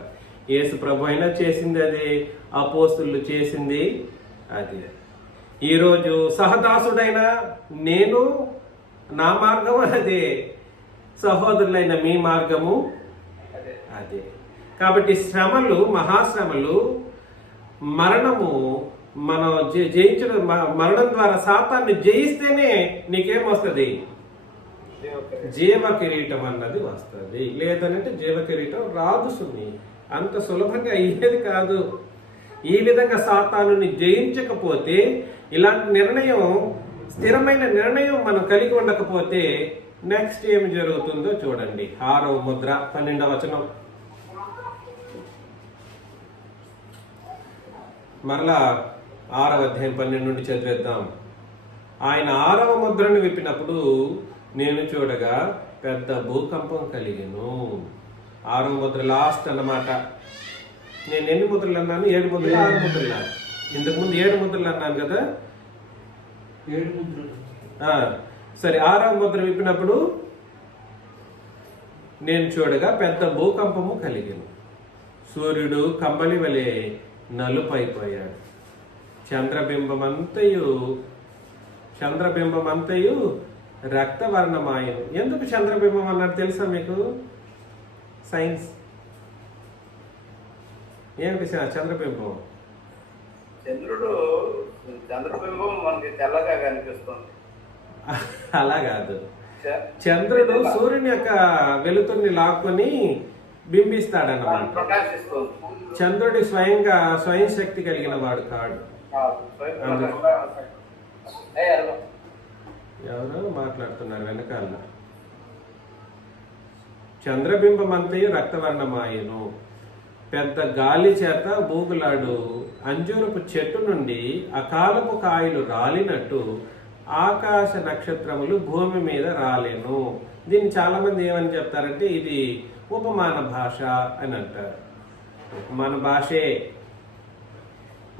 యేసు ప్రభు అయినా చేసింది అదే, అపోస్తులు చేసింది అది. ఈరోజు సహదాసుడైన నేను, నా మార్గం అదే, సహోదరులైన మీ మార్గము అదే. కాబట్టి శ్రమలు, మహాశ్రమలు, మరణము మనం జయించడం, మరణం ద్వారా సాతాన్ని జయిస్తేనే నీకేమొస్తుంది? జీవ కిరీటం అన్నది వస్తుంది. లేదనంటే జీవ కిరీటం రాదు. సుమి, అంత సులభంగా అయ్యేది కాదు. ఈ విధంగా సాతానుని జయించకపోతే, ఇలాంటి నిర్ణయం, స్థిరమైన నిర్ణయం మనం కలిగి ఉండకపోతే నెక్స్ట్ ఏమి జరుగుతుందో చూడండి. 6వ ముద్ర 12వ వచనం. మరలా 6వ అధ్యాయం 12 నుండి చదివేద్దాం. ఆయన 6వ ముద్రను విప్పినప్పుడు నేను చూడగా పెద్ద భూకంపం కలిగెను. 6వ ముద్ర లాస్ట్ అన్నమాట. నేను ఎన్ని ముద్రలు అన్నాను? 7 ముద్రలు, 6 ముద్రలు. ఇంతకు ముందు 7 ముద్రలు అన్నాను కదా. 7 ముద్రలు. సరే, 6వ ముద్ర విప్పినప్పుడు నేను చూడగా పెద్ద భూకంపము కలిగెను. సూర్యుడు కంబళి వలె నలుపైపోయాడు. చంద్రబింబమంతయు రక్తవర్ణమాయను. ఎందుకు చంద్రబింబం అన్నాడు తెలుసా మీకు? సైన్స్ ఏమిటి చంద్రబింబం? చంద్రబింబం మనకి తెల్లగా కనిపిస్తుంది. అలా కాదు. చంద్రుడు సూర్యుని యొక్క వెలుతురిని లాక్కొని బింబిస్తాడన్నమాట. చంద్రుడి స్వయం శక్తి కలిగిన వాడు కాడు. ఎవరో మాట్లాడుతున్నారు వెనకాల. చంద్రబింబమంతయు రక్తవర్ణమాయను, పెద్ద గాలి చేత బూగులాడు అంజూరపు చెట్టు నుండి అకాలపు కాయలు రాలినట్టు ఆకాశ నక్షత్రములు భూమి మీద రాలేను. దీన్ని చాలా మంది ఏమని చెప్తారంటే ఇది ఉపమాన భాష అని అంటారు.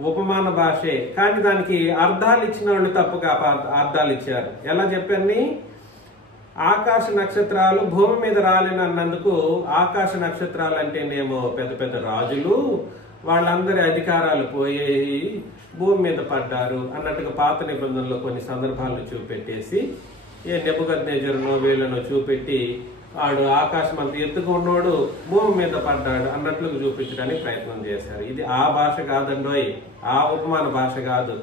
ఉపమాన భాషే కానీ దానికి అర్థాలు ఇచ్చిన వాళ్ళు తప్పుగా అర్థాలు ఇచ్చారు. ఎలా చెప్పండి? ఆకాశ నక్షత్రాలు భూమి మీద రాలేనన్నందుకు ఆకాశ నక్షత్రాలు అంటేనేమో పెద్ద పెద్ద రాజులు, వాళ్ళందరి అధికారాలు పోయేవి, భూమి మీద పడ్డారు అన్నట్టుగా పాత నిబంధనలో కొన్ని సందర్భాలను చూపెట్టేసి నెబుకద్నెజరునో వీళ్ళను చూపెట్టి వాడు ఆకాశం అంత ఎత్తుగా ఉన్నోడు భూమి మీద పడ్డాడు అన్నట్లుగా చూపించడానికి ప్రయత్నం చేశారు. ఇది ఆ భాష కాదండోయ్, ఆ ఉపమాన భాష కాదు.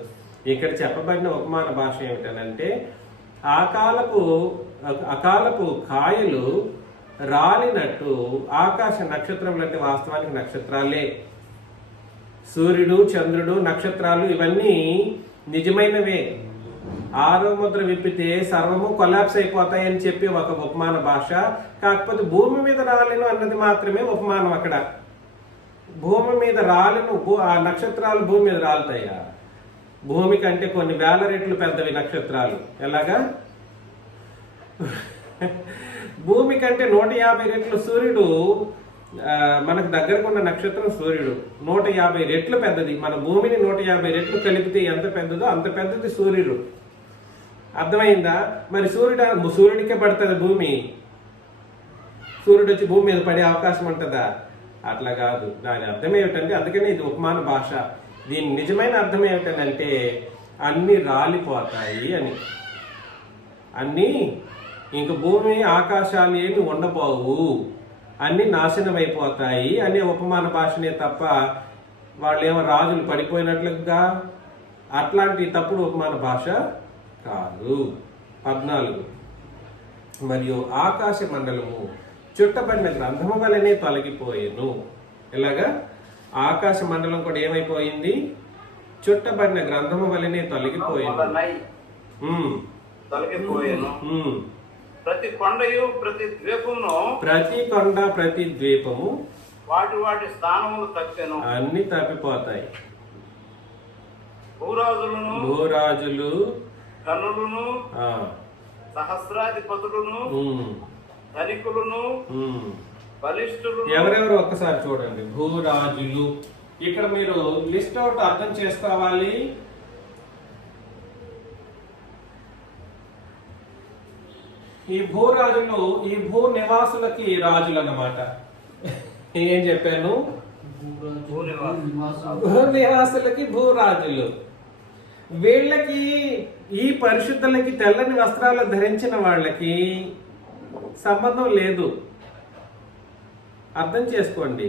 ఇక్కడ చెప్పబడిన ఉపమాన భాష ఏమిటనంటే అకాలపు కాయలు రాలినట్టు ఆకాశ నక్షత్రములు అంటే వాస్తవానికి నక్షత్రాలే. సూర్యుడు, చంద్రుడు, నక్షత్రాలు ఇవన్నీ నిజమైనవే. ఆరో ముద్ర విప్పితే సర్వము కొలాప్స్ అయిపోతాయని చెప్పి ఒక ఉపమాన భాష. కాకపోతే భూమి మీద రాలేను అన్నది మాత్రమే ఉపమానం. అక్కడ భూమి మీద రాలేను, ఆ నక్షత్రాలు భూమి మీద రాలుతాయా? భూమి కంటే కొన్ని వేల రెట్లు పెద్దవి నక్షత్రాలు. ఎలాగా? భూమి కంటే 150 రెట్లు సూర్యుడు. మనకు దగ్గరకున్న నక్షత్రం సూర్యుడు 150 రెట్లు పెద్దది. మన భూమిని 150 రెట్లు కలిపితే ఎంత పెద్దదో అంత పెద్దది సూర్యుడు. అర్థమైందా? మరి సూర్యుడికే పడుతుంది భూమి. సూర్యుడు వచ్చి భూమి మీద పడే అవకాశం ఉంటుందా? అట్లా కాదు. దాని అర్థం ఏమిటంటే, అందుకనే ఇది ఉపమాన భాష. దీని నిజమైన అర్థం ఏమిటంటే అన్ని రాలిపోతాయి అని. అన్నీ ఇంక భూమి ఆకాశాలు ఏమి ఉండబోవు, అన్ని నాశనం అయిపోతాయి అనే ఉపమాన భాషనే తప్ప వాళ్ళు ఏమో రాజులు పడిపోయినట్లుగా అట్లాంటి తప్పుడు ఉపమాన భాష కాదు. 14 మరియు ఆకాశ మండలము చుట్టబడిన గ్రంథము వలనే తొలగిపోయేను. ఇలాగా ఆకాశ మండలం కూడా ఏమైపోయింది? చుట్టబడిన గ్రంథము వలనే తొలగిపోయేను. ప్రతి కొండయు ప్రతి ద్వీపమును, ప్రతి కొండ ప్రతి ద్వీపము వాటి వాటి స్థానములు తప్పెను, అన్ని తప్పిపోతాయి. భూరాజులు, కనులను, సహస్రాధిపతులను, ధనికులను, బలిష్ఠులు. ఎవరెవరు ఒక్కసారి చూడండి. భూరాజులు, ఇక్కడ మీరు లిస్ట్ అవుట్ అర్థం చేసుకోవాలి. ఈ భూరాజులు ఈ భూ నివాసులకి రాజులు అన్నమాట. ఏం చెప్పాను? భూ నివాసులకి భూరాజులు. వీళ్ళకి, ఈ పరిశుద్ధులకి, తెల్లని వస్త్రాలు ధరించిన వాళ్ళకి సంబంధం లేదు. అర్థం చేసుకోండి.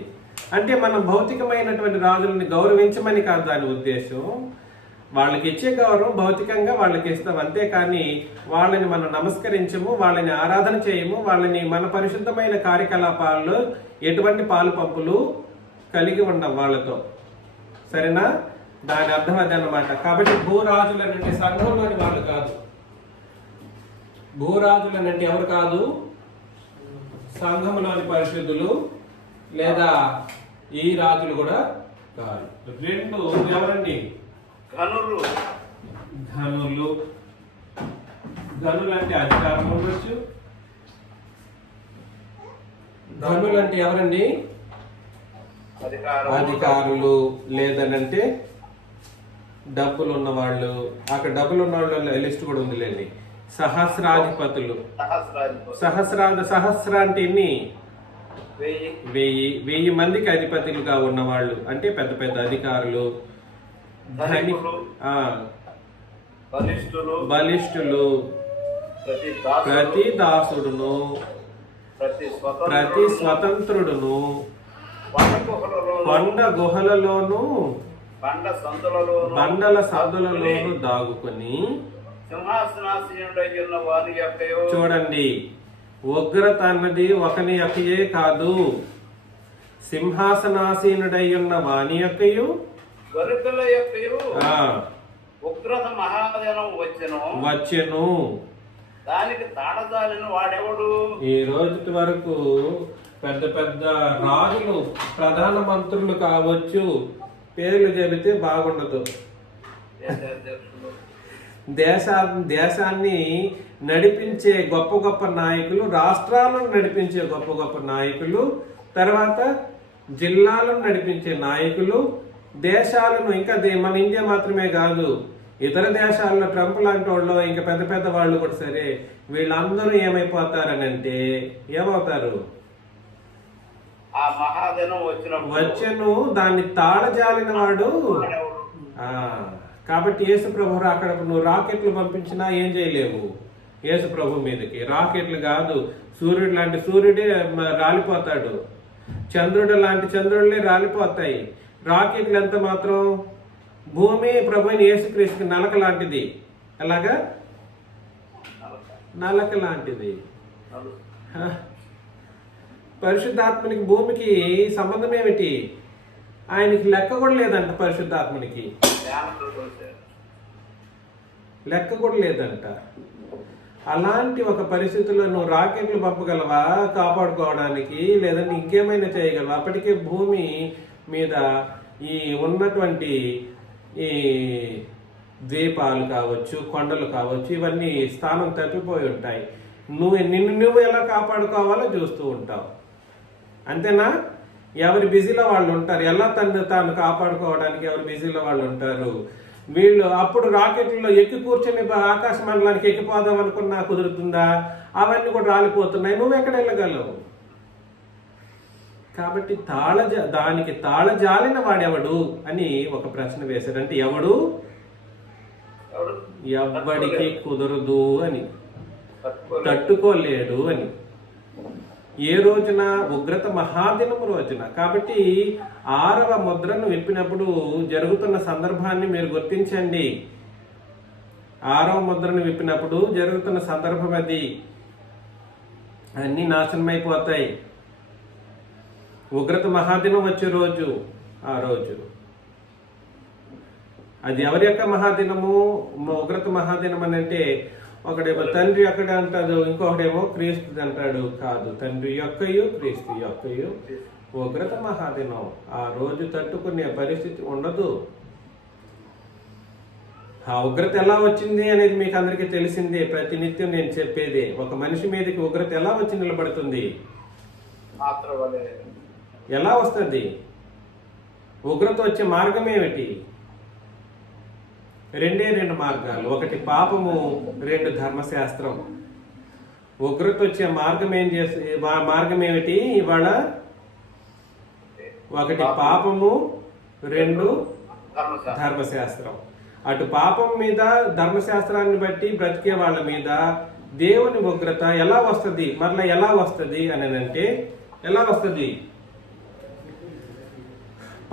అంటే మనం భౌతికమైనటువంటి రాజులని గౌరవించమని కాదు దాని ఉద్దేశం. వాళ్ళకి ఇచ్చే గౌరవం భౌతికంగా వాళ్ళకి ఇస్తాం, అంతేకాని వాళ్ళని మనం నమస్కరించము, వాళ్ళని ఆరాధన చేయము, వాళ్ళని మన పరిశుద్ధమైన కార్యకలాపాల్లో ఎటువంటి పాలు పంపులు కలిగి ఉండం వాళ్ళతో. సరేనా? దాని అర్థం అదన్నమాట. కాబట్టి భూరాజులు అంటే సంఘంలోని వాళ్ళు కాదు. భూరాజులు అంటే ఎవరు కాదు? సంఘంలోని పరిశుద్ధులు లేదా ఈ రాజులు కూడా కాదు. 2 ఎవరండి? ఘనులు. ఘనులు అంటే అధికారం ఉండొచ్చు. ఘనులు అంటే ఎవరండి? అధికారులు, లేదనంటే డబ్బులు ఉన్నవాళ్ళు. అక్కడ డబ్బులు ఉన్న వాళ్ళ లిస్ట్ కూడా ఉందిలేండి. సహస్రాధిపతులు. సహస్ర అంటే ఎన్ని? 1000 మందికి అధిపతులుగా ఉన్నవాళ్ళు అంటే పెద్ద పెద్ద అధికారులు. బలిష్ఠులు, ప్రతి దాసుడును, ప్రతి స్వతంత్రుడును, కొండ గుహలలోను, బండల సందులలోను దాగుకొని. చూడండి, ఉగ్రత అన్నది ఒకని యొక్కయే కాదు. సింహాసనాసీనుడై ఉన్న వాని యొక్కయు ఉగ్రత మహాదినం వచ్చెను. దానికి తాడజాలిన వాడెవడు? ఈ రోజు వరకు పెద్ద పెద్ద రాజులు, ప్రధాన మంత్రులు కావచ్చు, పేర్లు చెబితే బాగుండదు. దేశాధ్యక్షులు, దేశాన్ని నడిపించే గొప్ప గొప్ప నాయకులు, రాష్ట్రాలను నడిపించే గొప్ప గొప్ప నాయకులు, తర్వాత జిల్లాలను నడిపించే నాయకులు, దేశాలను ఇంకా మన ఇండియా మాత్రమే కాదు ఇతర దేశాల్లో ట్రంప్ లాంటి వాళ్ళు ఇంకా పెద్ద పెద్ద వాళ్ళు కూడా సరే, వీళ్ళందరూ ఏమైపోతారని అంటే ఏమవుతారు? ఆ మహాదినం వచ్చను దాన్ని తాళజాలిన వాడు. కాబట్టి యేసు ప్రభు అక్కడ నువ్వు రాకెట్లు పంపించినా ఏం చేయలేవు. యేసు ప్రభు మీదకి రాకెట్లు కాదు, సూర్యుడు లాంటి సూర్యుడే రాలిపోతాడు, చంద్రుడు లాంటి చంద్రుడినే రాలిపోతాయి. రాకెట్లు ఎంత మాత్రం? భూమి ప్రభుని యేసుక్రీస్తుకి నలక లాంటిది. ఎలాగా? నలక లాంటిది. పరిశుద్ధాత్మనికి భూమికి సంబంధం ఏమిటి? ఆయనకి లెక్క కూడా లేదంట. పరిశుద్ధాత్మనికి లెక్క కూడా లేదంట. అలాంటి ఒక పరిస్థితుల్లో నువ్వు రాకెట్లు పంపగలవా కాపాడుకోవడానికి, లేదంటే ఇంకేమైనా చేయగలవా? అప్పటికే భూమి మీద ఈ ఉన్నటువంటి ఈ ద్వీపాలు కావచ్చు, కొండలు కావచ్చు, ఇవన్నీ స్థానం తప్పిపోయి ఉంటాయి. నిన్ను ఎలా కాపాడుకోవాలో చూస్తూ ఉంటావు. అంతేనా? ఎవరి బిజీలో వాళ్ళు ఉంటారు. ఎలా తాను కాపాడుకోవడానికి ఎవరి బిజీలో వాళ్ళు ఉంటారు. వీళ్ళు అప్పుడు రాకెట్లో ఎక్కి కూర్చొని ఆకాశ మండలానికి ఎక్కిపోదాం అనుకున్నా కుదురుతుందా? అవన్నీ కూడా రాలిపోతున్నాయి. నువ్వు ఎక్కడ వెళ్ళగలవు? కాబట్టి దానికి తాళజాలిన వాడెవడు అని ఒక ప్రశ్న వేశాడు. అంటే ఎవడు? ఎవ్వడికి కుదరదు అని, తట్టుకోలేడు అని. ఏ రోజున? ఉగ్రత మహాదినము రోజున. కాబట్టి 6వ ముద్రను విప్పినప్పుడు జరుగుతున్న సందర్భాన్ని మీరు గుర్తించండి. 6వ ముద్రను విప్పినప్పుడు జరుగుతున్న సందర్భం అది. అన్నీ నాశనమైపోతాయి. ఉగ్రత మహాదినం వచ్చే రోజు ఆ రోజు. అది ఎవరి యొక్క మహాదినము? ఉగ్రత మహాదినం అని అంటే ఒకడేమో తండ్రి అక్కడ అంటాడు, ఇంకొకడేమో క్రీస్తు అంటాడు. కాదు, తండ్రి యొక్కయు క్రీస్తు యొక్కయు ఉగ్రత మహాదినం. ఆ రోజు తట్టుకునే పరిస్థితి ఉండదు. ఆ ఉగ్రత ఎలా వచ్చింది అనేది మీకు అందరికీ తెలిసిందే. ప్రతినిత్యం నేను చెప్పేదే. ఒక మనిషి మీదకి ఉగ్రత ఎలా వచ్చి నిలబడుతుంది? ఎలా వస్తుంది? ఉగ్రత వచ్చే మార్గం ఏమిటి? 2 మార్గాలు. ఒకటి పాపము, 2 ధర్మశాస్త్రం. ఉగ్రత వచ్చే మార్గం ఏమిటి ఇవాళ? ఒకటి పాపము, 2 ధర్మశాస్త్రం. అటు పాపం మీద, ధర్మశాస్త్రాన్ని బట్టి బ్రతికే వాళ్ళ మీద దేవుని ఉగ్రత ఎలా వస్తుంది? మరలా ఎలా వస్తుంది అని అంటే ఎలా వస్తుంది?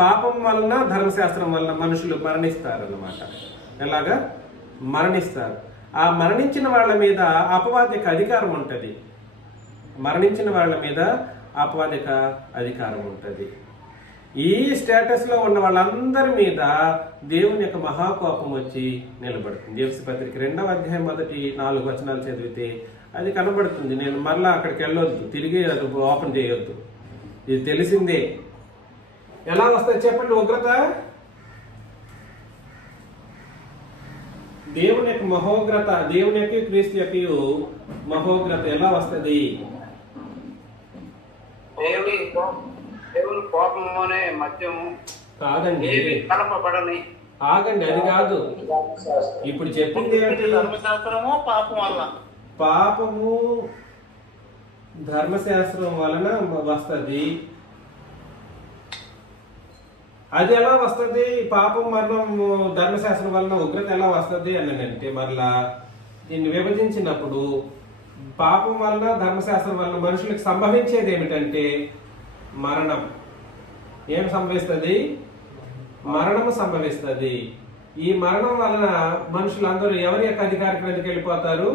పాపం వలన, ధర్మశాస్త్రం వలన మనుషులు మరణిస్తారు అన్నమాట. ఎలాగా మరణిస్తారు? ఆ మరణించిన వాళ్ళ మీద అపవాదిక అధికారం ఉంటుంది. మరణించిన వాళ్ళ మీద అపవాదిక అధికారం ఉంటుంది. ఈ స్టేటస్లో ఉన్న వాళ్ళందరి మీద దేవుని యొక్క మహాకోపం వచ్చి నిలబడుతుంది. ఎఫెసీ పత్రిక 2వ అధ్యాయం మొదటి 4 వచనాలు చదివితే అది కనబడుతుంది. నేను మరలా అక్కడికి వెళ్ళొద్దు, తిరిగి అది ఓపెన్ చేయొద్దు. ఇది తెలిసిందే. ఎలా వస్తుంది చెప్పండి ఉగ్రత? దేవుని యొక్క మహోగ్రత, దేవుని యొక్క క్రీస్తు యొక్క మహోగ్రత ఎలా వస్తుంది? దేవుని కోపము అనే మద్యము కాదండి, కలపబడని. ఆగండి, అది కాదు. ఇప్పుడు చెప్పింది ఏంటి? ధర్మశాస్త్రము పాపం వల్ల. పాపము ధర్మశాస్త్రం వలన వస్తుంది. అది ఎలా వస్తుంది? పాపం మరణం ధర్మశాస్త్రం వలన ఉగ్రత ఎలా వస్తుంది అని అంటే మరలా దీన్ని విభజించినప్పుడు పాపం వలన, ధర్మశాస్త్రం వలన మనుషులకు సంభవించేది ఏమిటంటే మరణం. ఏం సంభవిస్తుంది? మరణము సంభవిస్తుంది. ఈ మరణం వలన మనుషులందరూ ఎవరి యొక్క అధికార క్రిందకి వెళ్ళిపోతారు?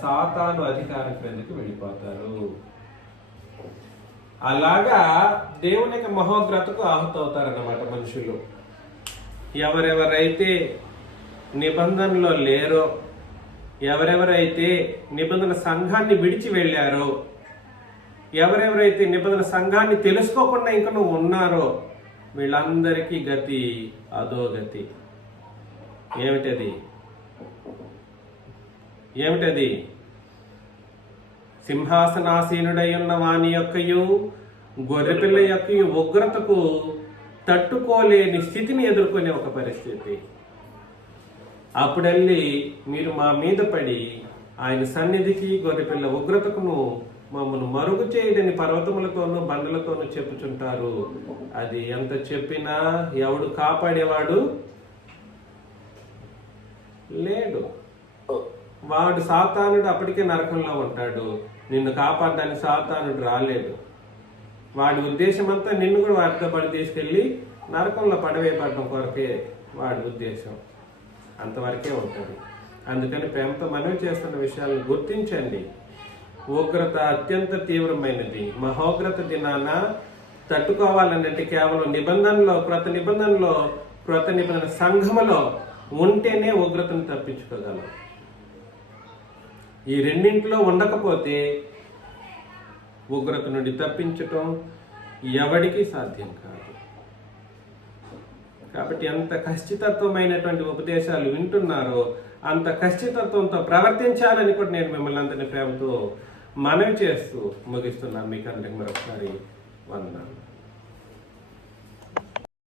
సాతాను అధికారం క్రిందకి వెళ్ళిపోతారు. అలాగా దేవుని యొక్క మహోగ్రతకు ఆహుతవుతారన్నమాట మనుషులు. ఎవరెవరైతే నిబంధనలో లేరో, ఎవరెవరైతే నిబంధన సంఘాన్ని విడిచి వెళ్ళారో, ఎవరెవరైతే నిబంధన సంఘాన్ని తెలుసుకోకుండా ఇంకా నువ్వు ఉన్నారో వీళ్ళందరికీ గతి అధోగతి. ఏమిటది? ఏమిటది? సింహాసనాసీనుడై ఉన్న వాని యొక్కయు గొర్రెపిల్ల యొక్క ఉగ్రతకు తట్టుకోలేని స్థితిని ఎదుర్కొనే ఒక పరిస్థితి. అప్పుడెళ్ళి మీరు మా మీద పడి ఆయన సన్నిధికి గొర్రెపిల్ల ఉగ్రతకును మమ్మల్ని మరుగు చేయడని పర్వతములతోనూ బండలతోనూ చెప్పుచుంటారు. అది ఎంత చెప్పినా ఎవడు కాపాడేవాడు లేడు. వాడు సాతానుడు అప్పటికే నరకంలో ఉంటాడు. నిన్ను కాపాడడానికి సాతానుడు రాలేడు. వాడి ఉద్దేశం అంతా నిన్ను కూడా వాటితో పడి తీసుకెళ్ళి నరకంలో పడవేయబడడం కొరకే వాడి ఉద్దేశం. అంతవరకే ఉంటుంది. అందుకని ప్రేమతో మనవి చేస్తున్న విషయాలను గుర్తించండి. ఉగ్రత అత్యంత తీవ్రమైనది. మహోగ్రత దినాన తట్టుకోవాలన్నట్టు కేవలం నిబంధనలో క్రొత్త నిబంధన సంఘములో ఉంటేనే ఉగ్రతను తప్పించుకోగలం. ఈ రెండింటిలో ఉండకపోతే ఉగ్రత నుండి తప్పించటం ఎవడికి సాధ్యం కాదు. కాబట్టి ఎంత ఖచ్చితత్వమైనటువంటి ఉపదేశాలు వింటున్నారో అంత ఖచ్చితత్వంతో ప్రవర్తించాలని కూడా నేను మిమ్మల్ని అందరినీ ప్రేమతో మనవి చేస్తూ ముగిస్తున్నాను. మీకు అందరికి మరొకసారి వందనాలు.